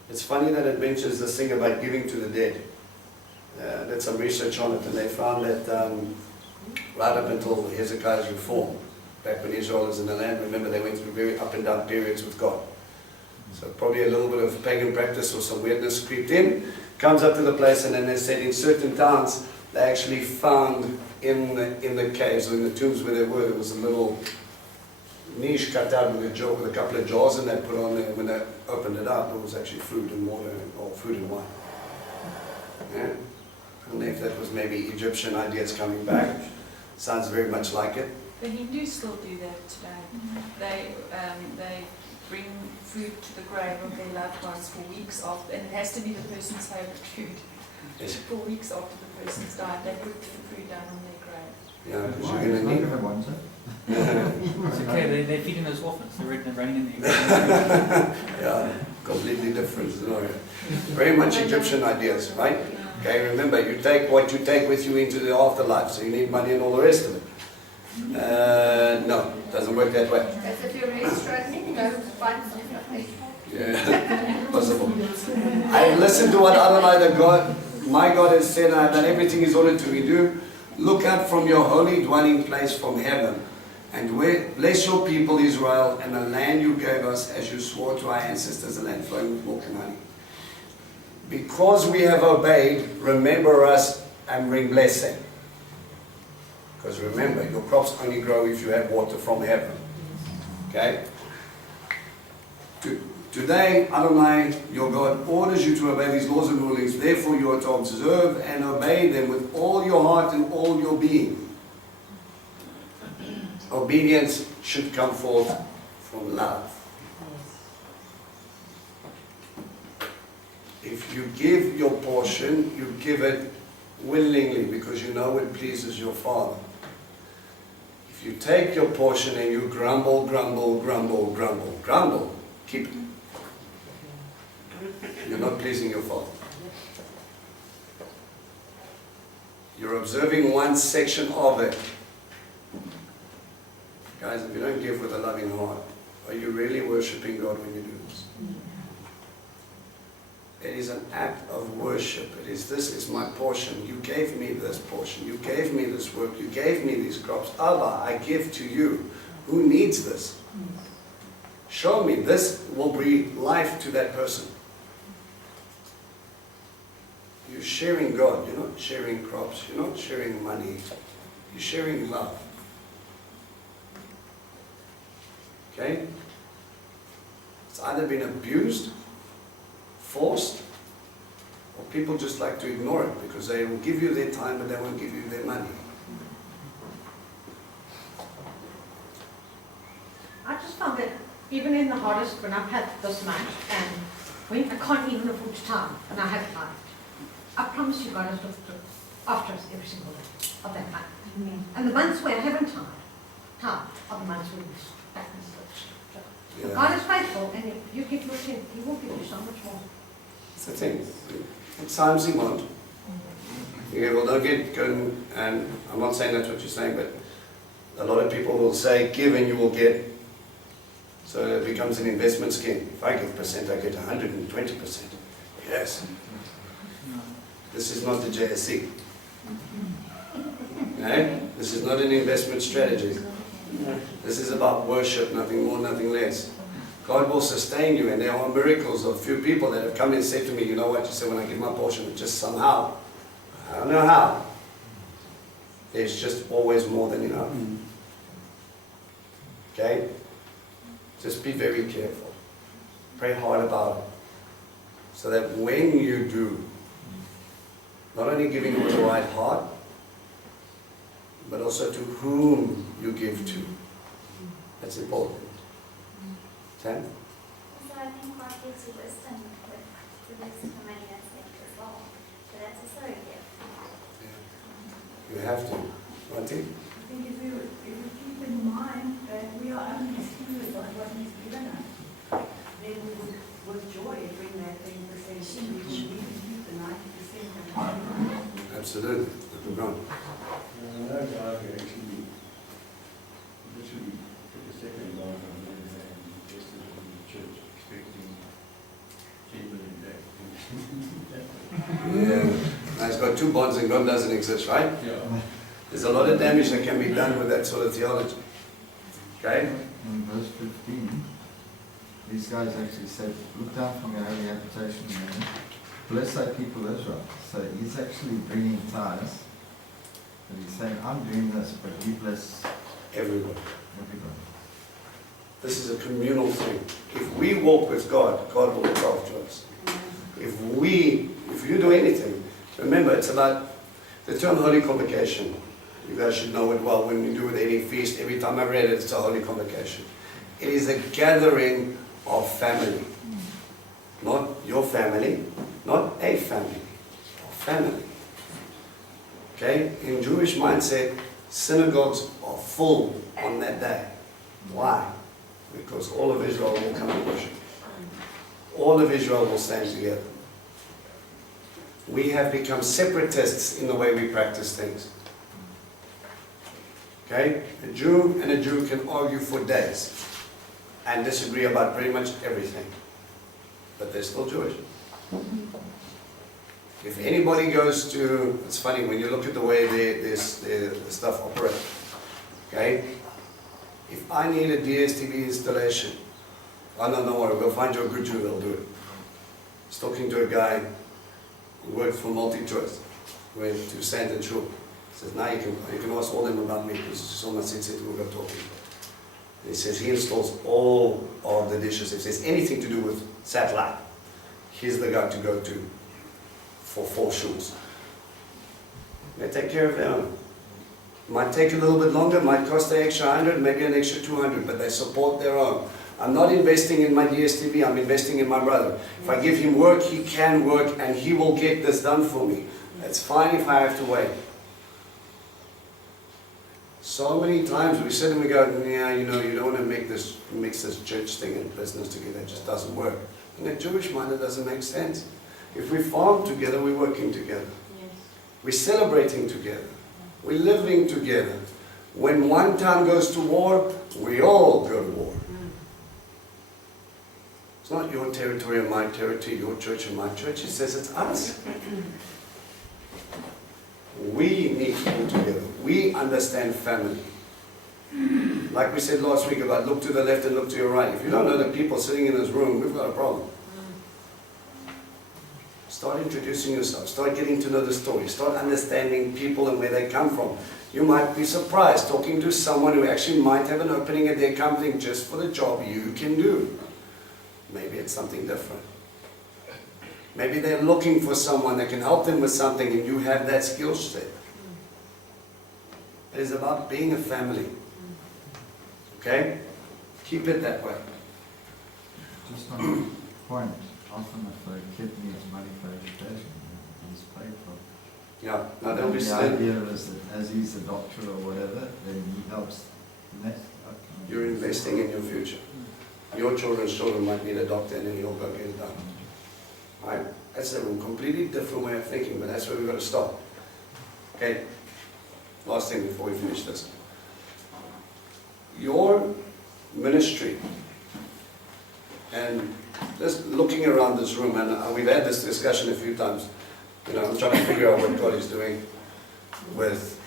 It's funny that it mentions this thing about giving to the dead. Did some research on it, and they found that right up until Hezekiah's reform, back when Israel was in the land, remember they went through very up and down periods with God. So probably a little bit of pagan practice or some weirdness creeped in, comes up to the place, and then they said in certain towns they actually found in the caves or in the tombs where they were, there was a little niche cut out with a couple of jars, and they put on there. When they opened it up, it was actually food and water, or food and wine. Yeah. I don't know if that was maybe Egyptian ideas coming back. Sounds very much like it. The Hindus still do that today. They bring food to the grave of their loved ones for weeks after, and it has to be the person's favourite food. Yes. For weeks after the person's died, they put the food down on their grave. Yeah, because Why? you're It's going not to need. gonna want it. It's okay, they're feeding those orphans. They're running in the Yeah, completely different scenario. Very much Egyptian ideas, right? Okay, remember, you take what you take with you into the afterlife, so you need money and all the rest of it. No, doesn't work that way. As if you're really struggling, go find something. Yeah, possible. I listen to what Adonai, the God, my God has said, and I've done everything He's ordered to me do. Look out from your holy dwelling place from heaven, and bless your people Israel and the land you gave us as you swore to our ancestors, a land flowing with milk and honey. Because we have obeyed, remember us and bring blessing. Because remember, your crops only grow if you have water from heaven. Okay? Today, Adonai, your God, orders you to obey these laws and rulings. Therefore, you are to observe and obey them with all your heart and all your being. Obedience should come forth from love. If you give your portion, you give it willingly because you know it pleases your Father. If you take your portion and you grumble, keep it. You're not pleasing your Father. You're observing one section of it. Guys, if you don't give with a loving heart, are you really worshiping God when you do this? It is an act of worship. It is, this is my portion. You gave me this portion. You gave me this work. You gave me these crops. Abba, I give to you. Who needs this? Show me. This will breathe life to that person. You're sharing God. You're not sharing crops. You're not sharing money. You're sharing love. Okay? It's either been abused, forced, or people just like to ignore it because they will give you their time but they won't give you their money. I just found that even in the hardest, when I've had this much and when I can't even afford time and I have time, I promise you God has looked after us every single day of that month. And the months where I haven't time are the months when we're back in the switch. Yeah. God is faithful, and if you keep looking, He will give you so much more. It's the thing. At times He won't. Yeah, well, don't get going, and I'm not saying that's what you're saying, but a lot of people will say, give and you will get. So it becomes an investment scheme. If I give percent, I get 120%. Yes. This is not the JSC. Okay? This is not an investment strategy. This is about worship, nothing more, nothing less. God will sustain you, and there are miracles of a few people that have come and said to me, you know what, you said when I give my portion, it just somehow, I don't know how, there's just always more than enough. Okay? Just be very careful. Pray hard about it. So that when you do, not only giving with the right heart, but also to whom you give to. That's important. Sam? So I think God gives you wisdom with the wisdom money aspect as well. So that's also a gift. You have to. Auntie? I think if we keep in mind that we are only stewards of what He's given us, then we would with joy bring that 10% in. We can even keep the 90%. Absolutely. We're gone. That guy who actually literally took a second life and invested in the church, expecting 10 million back. Yeah. Now he's got 2 bonds and God doesn't exist, right? Yeah. There's a lot of damage that can be done with that sort of theology. Okay? In verse 15, these guys actually said, look down from your holy habitation and bless thy people Israel. So he's actually bringing tithes. And he's saying, I'm doing this, but you bless Everyone. everybody. This is a communal thing. If we walk with God, God will look after us. If you do anything, remember it's about the term holy convocation. You guys should know it well when you do with any feast. Every time I read it, it's a holy convocation. It is a gathering of family. Not your family, not a family, of family. Okay? In Jewish mindset, synagogues are full on that day. Why? Because all of Israel will come and worship. All of Israel will stand together. We have become separatists in the way we practice things. Okay? A Jew and a Jew can argue for days and disagree about pretty much everything. But they're still Jewish. If anybody goes to, it's funny when you look at the way the stuff operates. Okay? If I need a DSTV installation, oh no, don't worry, we'll find you a good Jew that'll do it. I was talking to a guy who worked for MultiChoice, went to Sand and Shul. He says, now you can ask all them about me, because it's so much sensitive we're talking. He says he installs all of the dishes. If there's anything to do with satellite, he's the guy to go to for 4 shuls. They take care of their own. Might take a little bit longer, might cost an extra 100, maybe an extra 200, but they support their own. I'm not investing in my DSTV, I'm investing in my brother. If I give him work, he can work and he will get this done for me. It's fine if I have to wait. So many times we sit and we go, yeah, you know, you don't want to mix this church thing and business together, it just doesn't work. In a Jewish mind, it doesn't make sense. If we farm together, we're working together. Yes. We're celebrating together. We're living together. When one town goes to war, we all go to war. It's not your territory or my territory, your church or my church. It says it's us. We need to be together. We understand family. Like we said last week about look to the left and look to your right. If you don't know the people sitting in this room, we've got a problem. Start introducing yourself. Start getting to know the story. Start understanding people and where they come from. You might be surprised talking to someone who actually might have an opening at their company just for the job you can do. Maybe it's something different. Maybe they're looking for someone that can help them with something and you have that skill set. It is about being a family. Okay? Keep it that way. Just on the point, often if a kid needs money for education, he's paid for. Yeah, now they'll be The still. idea is that as he's a doctor or whatever, then he helps the next. You're investing in your future. Your children's children might need a doctor and then you'll go get it done. Right? That's a completely different way of thinking, but that's where we've got to stop. Okay? Last thing before we finish this. Your ministry, and just looking around this room, and we've had this discussion a few times, you know, I'm trying to figure out what God is doing with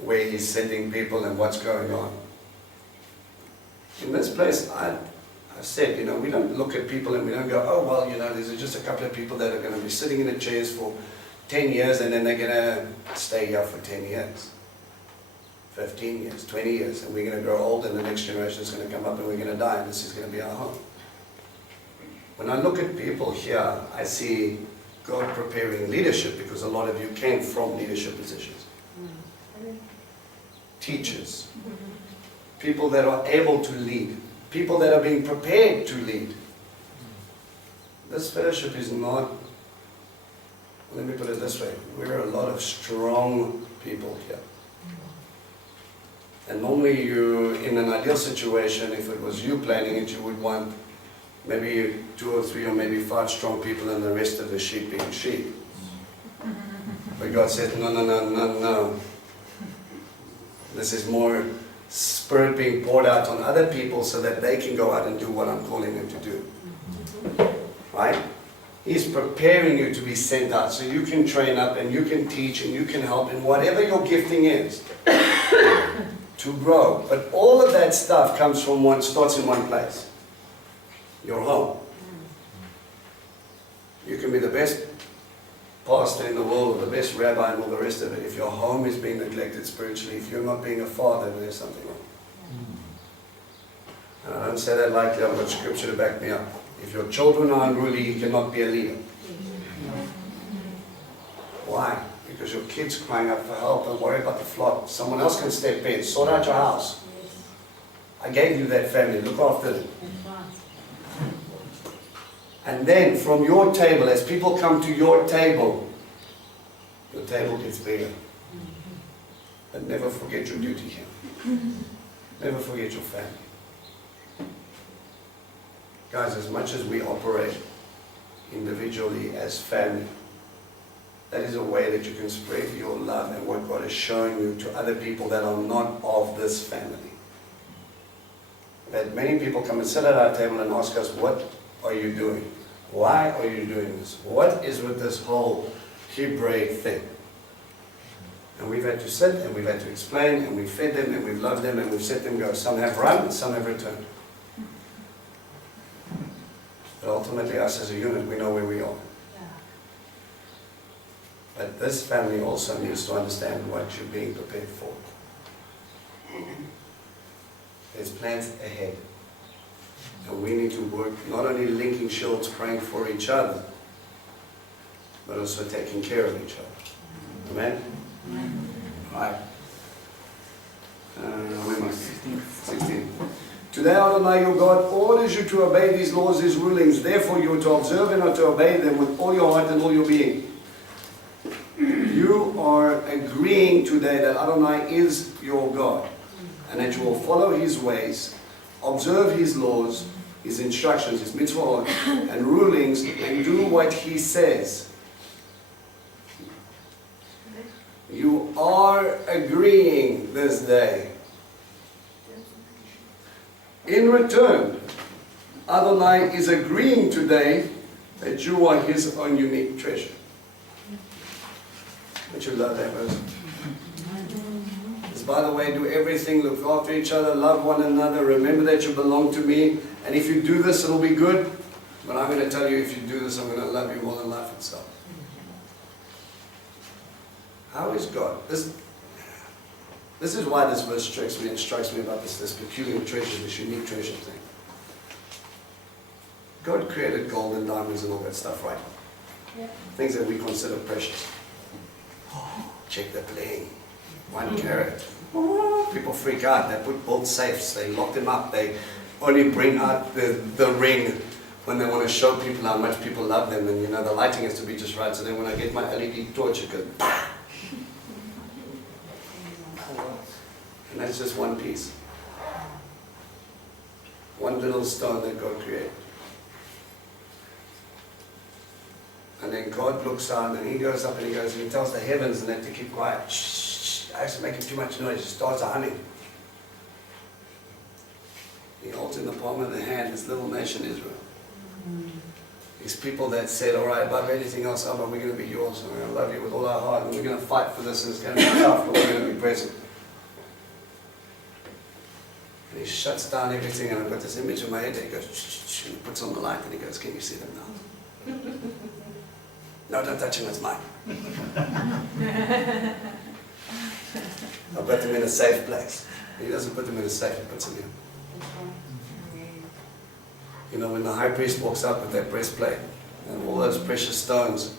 where he's sending people and what's going on. In this place, I've said, we don't look at people and we don't go, oh, well, there's just a couple of people that are going to be sitting in the chairs for 10 years and then they're going to stay here for 10 years, 15 years, 20 years, and we're going to grow old and the next generation is going to come up and we're going to die and this is going to be our home. When I look at people here, I see God preparing leadership, because a lot of you came from leadership positions. Teachers, people that are able to lead, people that are being prepared to lead. This fellowship is not, let me put it this way, we're a lot of strong people here. And normally you, in an ideal situation, if it was you planning it, you would want maybe 2 or 3 or maybe 5 strong people and the rest of the sheep being sheep. But God said, no, no, no, no, no. This is more Spirit being poured out on other people so that they can go out and do what I'm calling them to do. Right? He's preparing you to be sent out so you can train up and you can teach and you can help in whatever your gifting is to grow. But all of that stuff comes from starts in one place. Your home. You can be the best pastor in the world or the best rabbi and all the rest of it. If your home is being neglected spiritually, if you're not being a father, then there's something wrong. And I don't say that lightly, I've got scripture to back me up. If your children are unruly, you cannot be a leader. Why? Because your kid's crying out for help. Don't worry about the flock. Someone else can step in. Sort out your house. I gave you that family. Look after them. And then from your table, as people come to your table gets bigger. But never forget your duty here. Never forget your family. Guys, as much as we operate individually as family, that is a way that you can spread your love and what God is showing you to other people that are not of this family. That many people come and sit at our table and ask us, what are you doing? Why are you doing this? What is with this whole Hebraic thing? And we've had to sit and we've had to explain and we've fed them and we've loved them and we've set them go. Some have run and some have returned. But ultimately us as a unit, we know where we are. But this family also needs to understand what you're being prepared for. There's plans ahead. And we need to work not only linking shields, praying for each other, but also taking care of each other. Amen? Amen. All right. Where am I? 16. Today, Adonai your God orders you to obey these laws, these rulings. Therefore, you are to observe and are to obey them with all your heart and all your being. You are agreeing today that Adonai is your God, and that you will follow His ways, observe His laws, His instructions, His mitzvot, and rulings, and do what He says. You are agreeing this day. In return, Adonai is agreeing today that you are His own unique treasure. Don't you love that verse? By the way, do everything, look after each other, love one another, remember that you belong to me, and if you do this, it'll be good. But I'm going to tell you, if you do this, I'm going to love you more than life itself. How is God? This is why this verse strikes me about this peculiar treasure, this unique treasure thing. God created gold and diamonds and all that stuff, right? Yeah. Things that we consider precious. Check the bling. 1 carat. People freak out. They build safes. They lock them up. They only bring out the ring when they want to show people how much people love them. And the lighting has to be just right. So then when I get my LED torch, it goes, bah! And that's just one piece. One little stone that God created. And then God looks out and He goes up and He tells the heavens and that to keep quiet. Shh, I was making too much noise. It starts humming. He holds in the palm of the hand this little nation Israel. These people that said, all right, above anything else, Abba, we're going to be yours and we're going to love you with all our heart and we're going to fight for this and it's going to be tough, but we're going to be present. And he shuts down everything, and I've got this image in my head that he goes, shh, shh, and he puts on the light, and he goes, can you see them now? No, don't touch him, it's mine. I've got them in a safe place. He doesn't put them in a safe, he puts them here. You know, when the high priest walks up with that breastplate and all those precious stones,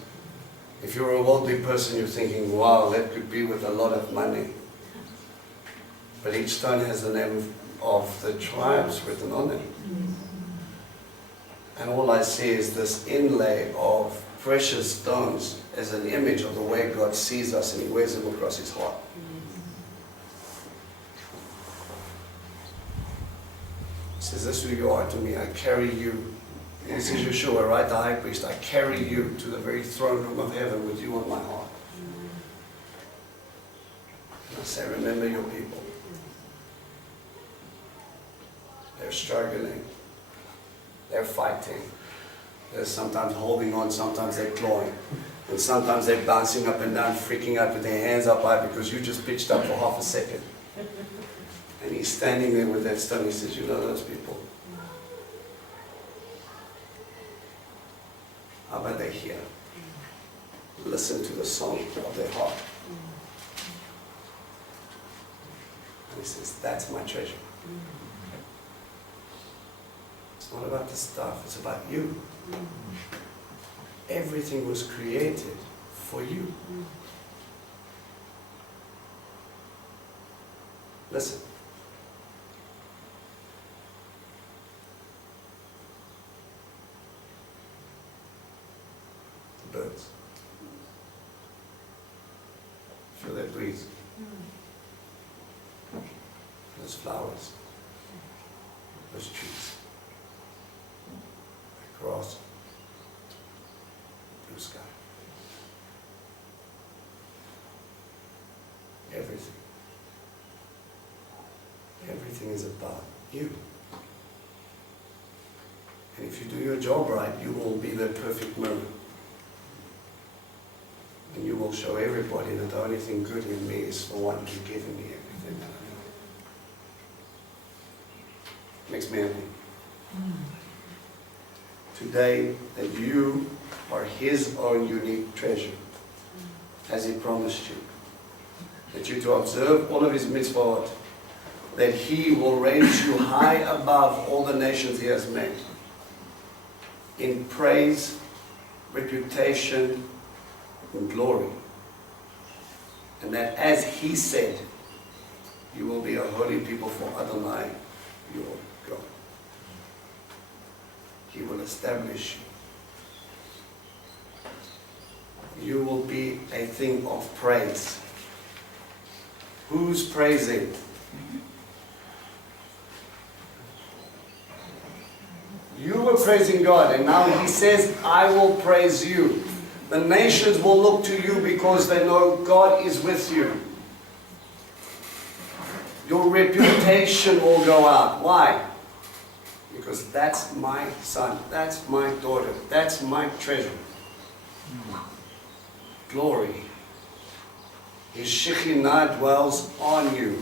if you're a worldly person, you're thinking, wow, that could be with a lot of money. But each stone has the name of the tribes written on it. And all I see is this inlay of precious stones as an image of the way God sees us, and he wears them across his heart. He says, this is who you are to me. I carry you. And he says, Yeshua, right, the high priest, I carry you to the very throne room of heaven with you on my heart. And I say, remember your people. They're struggling. They're fighting. They're sometimes holding on, sometimes they're clawing. And sometimes they're bouncing up and down, freaking out with their hands up high because you just pitched up for half a second. And he's standing there with that stone. He says, you know those people? How about they hear? Listen to the song of their heart. And he says, that's my treasure. It's not about the stuff, it's about you. Everything was created for you. Listen. The birds. Feel that breeze. Those flowers. Those trees. The grass. Blue sky. Everything. Everything is about you. And if you do your job right, you will be the perfect mirror. And you will show everybody that the only thing good in me is the one who's given me everything that I know. Makes me happy. Today, that you are his own unique treasure, as he promised you. That you to observe all of his mitzvot, that he will raise you high above all the nations he has made, in praise, reputation, and glory. And that as he said, you will be a holy people for Adonai, your God. He will establish you. You will be a thing of praise. Who's praising? You were praising God, and now he says, I will praise you. The nations will look to you because they know God is with you. Your reputation will go out. Why? Because that's my son, that's my daughter, that's my treasure. Glory. His Shekhinah dwells on you.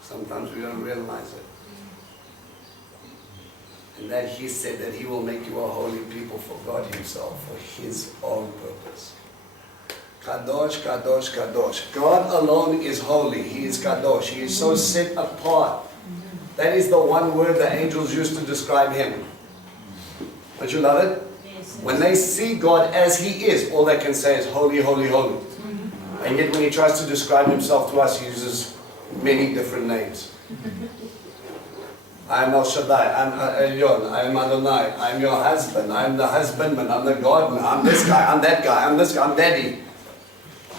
Sometimes we don't realize it. And that he said that he will make you a holy people for God himself, for his own purpose. Kadosh, Kadosh, Kadosh. God alone is holy. He is Kadosh. He is so set apart. That is the one word the angels used to describe him. Don't you love it? Yes. When they see God as he is, all they can say is holy, holy, holy. And yet when he tries to describe himself to us, he uses many different names. I am El Shaddai, I am Elyon, I am Adonai, I am your husband, I am the husbandman, I am the gardener, I am this guy, I am that guy, I am this guy, I am daddy.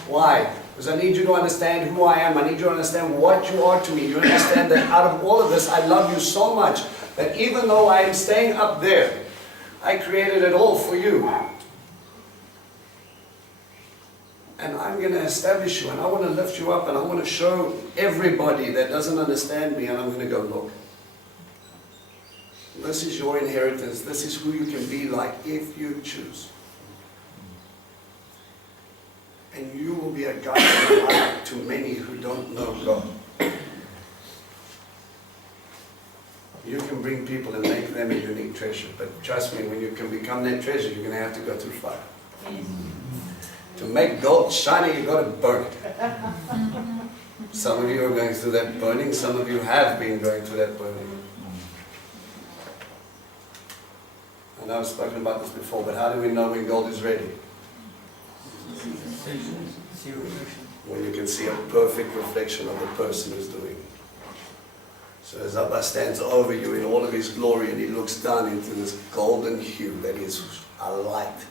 Why? Because I need you to understand who I am. I need you to understand what you are to me. You understand that out of all of this, I love you so much that even though I am staying up there, I created it all for you. And I'm going to establish you, and I want to lift you up, and I want to show everybody that doesn't understand me, and I'm going to go, look. This is your inheritance. This is who you can be like if you choose. And you will be a guide to many who don't know God. You can bring people and make them a unique treasure, but trust me, when you can become that treasure, you're going to have to go through fire. To make gold shiny, you've got to burn it. Some of you are going through that burning, some of you have been going through that burning. I know I've spoken about this before, but how do we know when gold is ready? When you can see a perfect reflection of the person who's doing it. So as Abba stands over you in all of his glory and he looks down into this golden hue that is a light,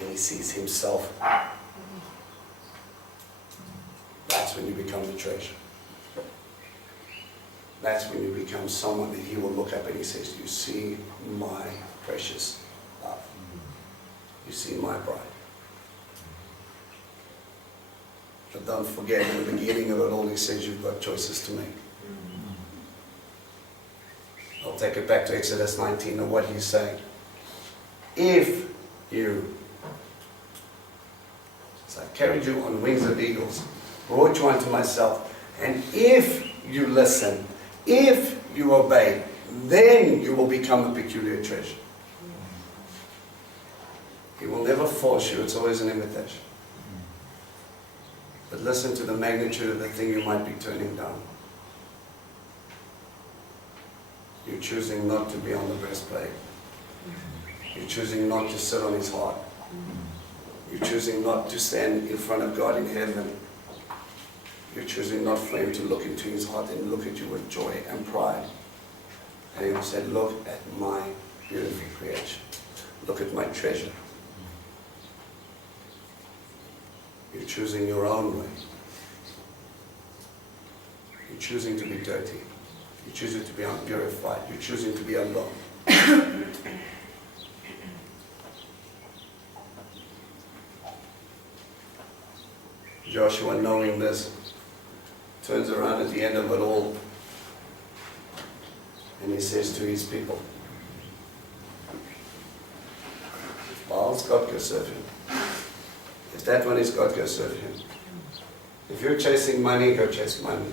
and he sees himself, that's when you become the treasure. That's when you become someone that he will look up and he says, you see my precious love. You see my bride. But don't forget, in the beginning of it all, he says you've got choices to make. I'll take it back to Exodus 19 and what he's saying. If you, so I carried you on wings of eagles, brought you unto myself, and if you listen, if you obey, then you will become a peculiar treasure. He will never force you, it's always an invitation. But listen to the magnitude of the thing you might be turning down. You're choosing not to be on the breastplate. You're choosing not to sit on his heart. You're choosing not to stand in front of God in heaven. You're choosing not for him to look into his heart and look at you with joy and pride. And he will say, look at my beautiful creation. Look at my treasure. You're choosing your own way. You're choosing to be dirty. You're choosing to be unpurified. You're choosing to be alone. Joshua, knowing this, turns around at the end of it all and he says to his people, if Baal's God, go serve him. If that one is God, go serve him. If you're chasing money, go chase money.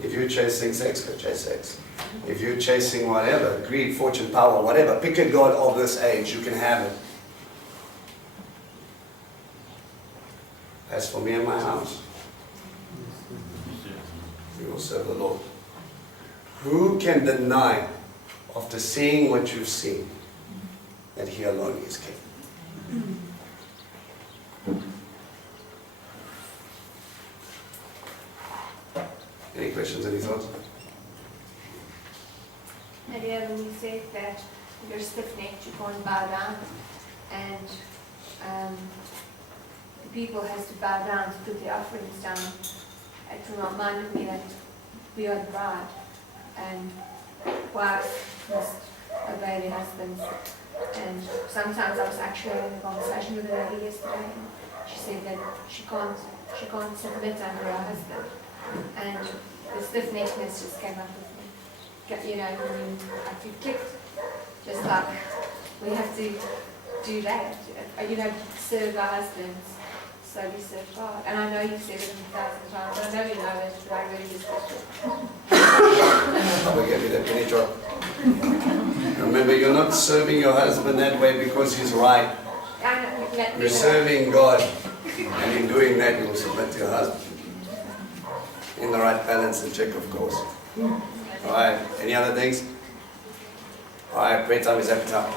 If you're chasing sex, go chase sex. If you're chasing whatever, greed, fortune, power, whatever, pick a God of this age, you can have it. As for me and my house, we will serve the Lord. Who can deny, after seeing what you've seen, that he alone is king? Any questions, any thoughts? Earlier when you said that you're stiff-necked, you can't bow down, and the people has to bow down to put their offerings down, it reminded me that we are the bride, and wives must obey their husbands. And sometimes I was actually having a conversation with a lady yesterday, and she said that she can't submit under her husband. And the stiff-neckedness just came up with me. You know, when you have to click, just like we have to do that. You know, serve our husbands, so we serve God. And I know you've said it 1,000 times, I know you know it, but I really just I will give you that penny drop. Remember, you're not serving your husband that way because he's right. You're serving God, and in doing that, you will submit to your husband. In the right balance and check, of course. Alright, any other things? Alright, prayer time is up now.